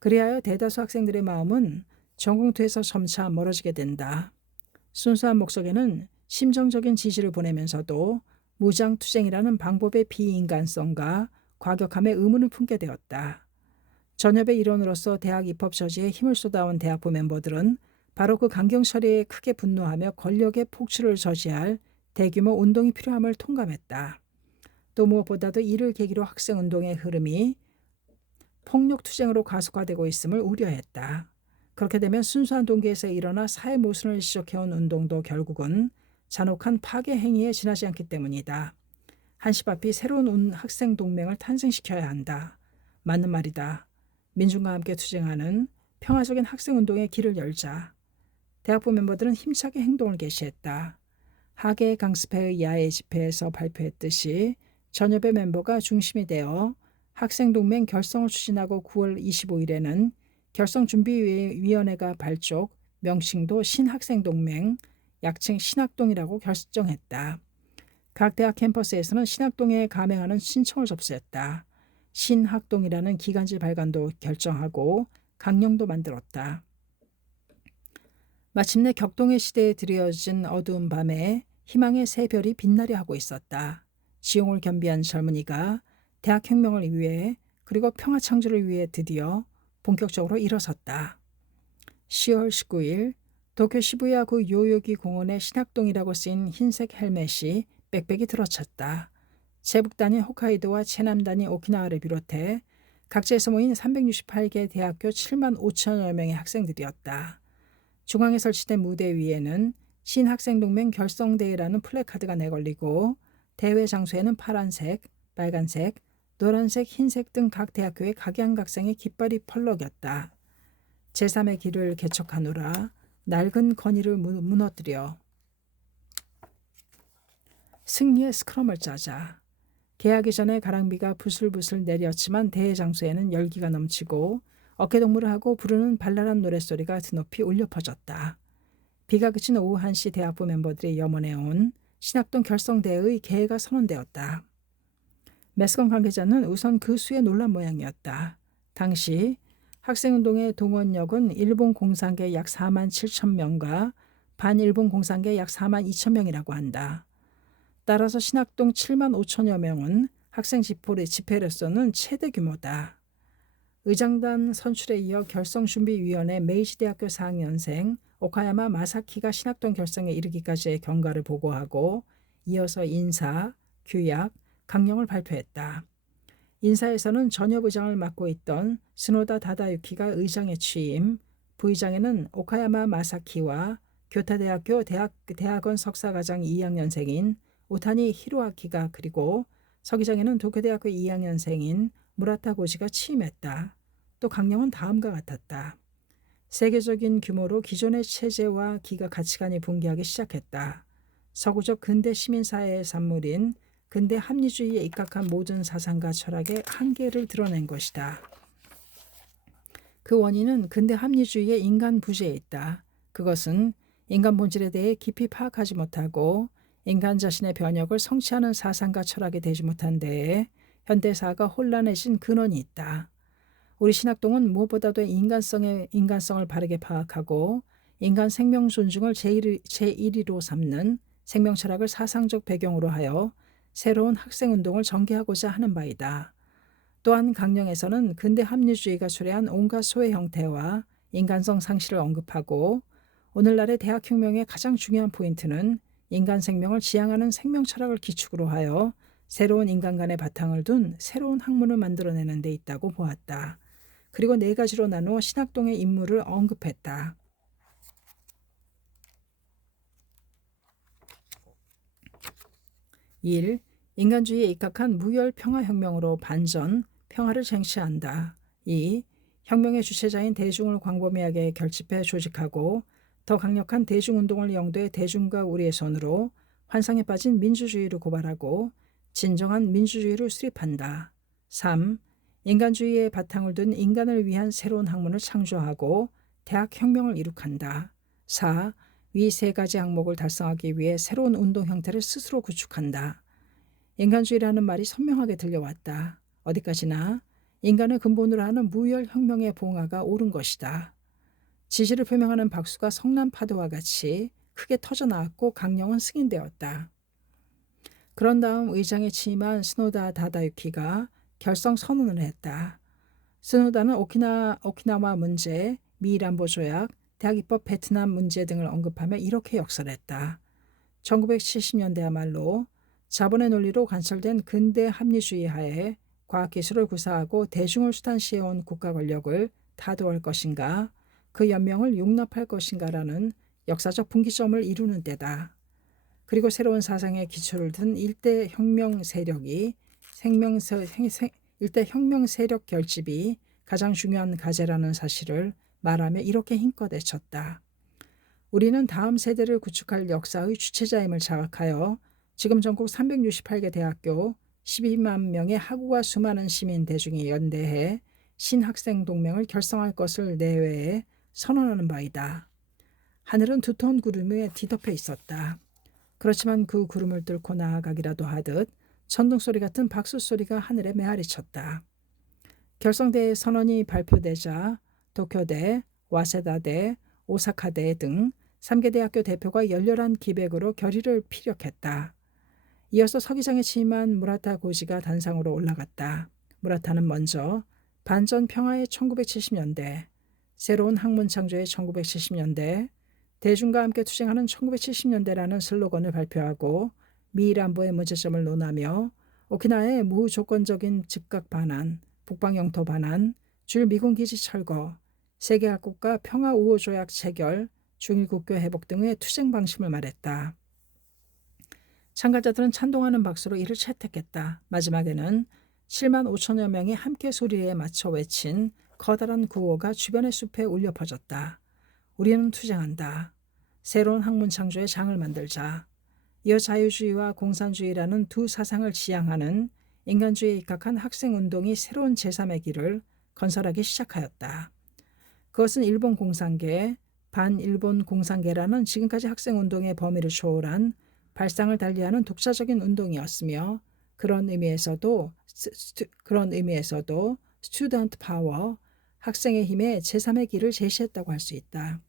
그리하여 대다수 학생들의 마음은 전공투에서 점차 멀어지게 된다. 순수한 목적에는 심정적인 지지를 보내면서도 무장투쟁이라는 방법의 비인간성과 과격함에 의문을 품게 되었다. 전협의 일원으로서 대학 입법 저지에 힘을 쏟아온 대학부 멤버들은 바로 그 강경 처리에 크게 분노하며 권력의 폭출을 저지할 대규모 운동이 필요함을 통감했다. 또 무엇보다도 이를 계기로 학생운동의 흐름이 폭력투쟁으로 가속화되고 있음을 우려했다. 그렇게 되면 순수한 동기에서 일어나 사회 모순을 지적해온 운동도 결국은 잔혹한 파괴 행위에 지나지 않기 때문이다. 한시바삐 새로운 학생동맹을 탄생시켜야 한다. 맞는 말이다. 민중과 함께 투쟁하는 평화적인 학생운동의 길을 열자. 대학부 멤버들은 힘차게 행동을 개시했다. 하계 강습회의 야외 집회에서 발표했듯이 전협의 멤버가 중심이 되어 학생동맹 결성을 추진하고 9월 25일에는 결성준비위원회가 발족, 명칭도 신학생동맹, 약칭 신학동이라고 결정했다. 각 대학 캠퍼스에서는 신학동에 가맹하는 신청을 접수했다. 신학동이라는 기간지 발간도 결정하고 강령도 만들었다. 마침내 격동의 시대에 들여진 어두운 밤에 희망의 새 별이 빛나려 하고 있었다. 지용을 겸비한 젊은이가 대학혁명을 위해 그리고 평화창조를 위해 드디어 본격적으로 일어섰다. 10월 19일 도쿄 시부야구 요요기 공원의 신학동이라고 쓰인 흰색 헬멧이 빽빽이 들어찼다. 제북단인 홋카이도와 제남단인 오키나와를 비롯해 각지에서 모인 368개 대학교 7만 5천여 명의 학생들이었다. 중앙에 설치된 무대 위에는 신학생동맹 결성대회라는 플래카드가 내걸리고 대회 장소에는 파란색, 빨간색, 노란색, 흰색 등 각 대학교의 각양각색의 깃발이 펄럭였다. 제3의 길을 개척하노라 낡은 건의를 무너뜨려 승리의 스크럼을 짜자. 개하기 전에 가랑비가 부슬부슬 내렸지만 대회 장소에는 열기가 넘치고 어깨동무를 하고 부르는 발랄한 노랫소리가 드높이 울려 퍼졌다. 비가 그친 오후 1시 대학부 멤버들이 염원해온 신학동 결성대회의 개회가 선언되었다. 매스컴 관계자는 우선 그 수에 놀란 모양이었다. 당시 학생운동의 동원력은 일본 공산계 약 4만 7천 명과 반일본 공산계 약 4만 2천 명이라고 한다. 따라서 신학동 7만 5천여 명은 학생 집회로서는 최대 규모다. 의장단 선출에 이어 결성준비위원회 메이지대학교 4학년생 오카야마 마사키가 신학동 결성에 이르기까지의 경과를 보고하고 이어서 인사, 규약, 강령을 발표했다. 인사에서는 전협 의장을 맡고 있던 스노다 다다유키가 의장에 취임, 부의장에는 오카야마 마사키와 교타대학교 대학원 석사과정 2학년생인 오타니 히로아키가 그리고 서기장에는 도쿄대학교 2학년생인 무라타 고지가 취임했다. 또 강령은 다음과 같았다. 세계적인 규모로 기존의 체제와 기가 가치관이 붕괴하기 시작했다. 서구적 근대 시민사회의 산물인 근대 합리주의에 입각한 모든 사상과 철학의 한계를 드러낸 것이다. 그 원인은 근대 합리주의의 인간 부재에 있다. 그것은 인간 본질에 대해 깊이 파악하지 못하고 인간 자신의 변혁을 성취하는 사상과 철학이 되지 못한 데에 현대사가 혼란해진 근원이 있다. 우리 신학동은 무엇보다도 인간성을 바르게 파악하고 인간 생명 존중을 제1위로 삼는 생명 철학을 사상적 배경으로 하여 새로운 학생운동을 전개하고자 하는 바이다. 또한 강령에서는 근대 합리주의가 초래한 온갖 소외 형태와 인간성 상실을 언급하고 오늘날의 대학혁명의 가장 중요한 포인트는 인간 생명을 지향하는 생명 철학을 기축으로 하여 새로운 인간관의 바탕을 둔 새로운 학문을 만들어내는 데 있다고 보았다. 그리고 4가지로 나누어 신학동의 임무를 언급했다. 1. 인간주의에 입각한 무혈평화혁명으로 반전, 평화를 쟁취한다. 2. 혁명의 주체자인 대중을 광범위하게 결집해 조직하고 더 강력한 대중운동을 영도해 대중과 우리의 손으로 환상에 빠진 민주주의를 고발하고 진정한 민주주의를 수립한다. 3. 인간주의의 바탕을 둔 인간을 위한 새로운 학문을 창조하고 대학혁명을 이룩한다. 4. 위 3가지 항목을 달성하기 위해 새로운 운동 형태를 스스로 구축한다. 인간주의라는 말이 선명하게 들려왔다. 어디까지나 인간을 근본으로 하는 무혈혁명의 봉화가 오른 것이다. 지지를 표명하는 박수가 성난 파도와 같이 크게 터져나왔고 강령은 승인되었다. 그런 다음 의장에 취임한 스노다 다다유키가 결성 선언을 했다. 스노다는 오키나와 문제, 미일안보 조약, 대학입법 베트남 문제 등을 언급하며 이렇게 역설했다. 1970년대야말로 자본의 논리로 관철된 근대 합리주의 하에 과학기술을 구사하고 대중을 수단시해온 국가 권력을 타도할 것인가, 그 연명을 용납할 것인가라는 역사적 분기점을 이루는 때다. 그리고 새로운 사상의 기초를 둔 일대 혁명 세력 결집이 가장 중요한 과제라는 사실을 말하며 이렇게 힘껏 외쳤다. 우리는 다음 세대를 구축할 역사의 주체자임을 자각하여 지금 전국 368개 대학교 12만 명의 학우와 수많은 시민 대중이 연대해 신학생동맹을 결성할 것을 내외에 선언하는 바이다. 하늘은 두터운 구름에 뒤덮여 있었다. 그렇지만 그 구름을 뚫고 나아가기라도 하듯 천둥소리 같은 박수소리가 하늘에 메아리쳤다. 결성대회 선언이 발표되자 도쿄대, 와세다대, 오사카대 등 3개 대학교 대표가 열렬한 기백으로 결의를 피력했다. 이어서 서기장에 취임한 무라타 고지가 단상으로 올라갔다. 무라타는 먼저 반전 평화의 1970년대, 새로운 학문 창조의 1970년대, 대중과 함께 투쟁하는 1970년대라는 슬로건을 발표하고 미일 안보의 문제점을 논하며 오키나와의 무조건적인 즉각 반환, 북방 영토 반환, 주일 미군 기지 철거, 세계 각국과 평화 우호 조약 체결, 중일 국교 회복 등의 투쟁 방침을 말했다. 참가자들은 찬동하는 박수로 이를 채택했다. 마지막에는 7만 5천여 명이 함께 소리에 맞춰 외친 커다란 구호가 주변의 숲에 울려 퍼졌다. 우리는 투쟁한다. 새로운 학문 창조의 장을 만들자. 이어 자유주의와 공산주의라는 두 사상을 지향하는 인간주의에 입각한 학생운동이 새로운 제3의 길을 건설하기 시작하였다. 그것은 일본 공산계, 반일본 공산계라는 지금까지 학생운동의 범위를 초월한 발상을 달리하는 독자적인 운동이었으며 그런 의미에서도 스튜던트 파워, 학생의 힘에 제3의 길을 제시했다고 할 수 있다.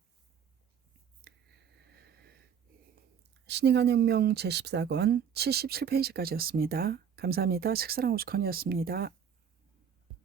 신인간혁명 제14권 77페이지까지였습니다. 감사합니다. 책사랑 오죽헌이었습니다.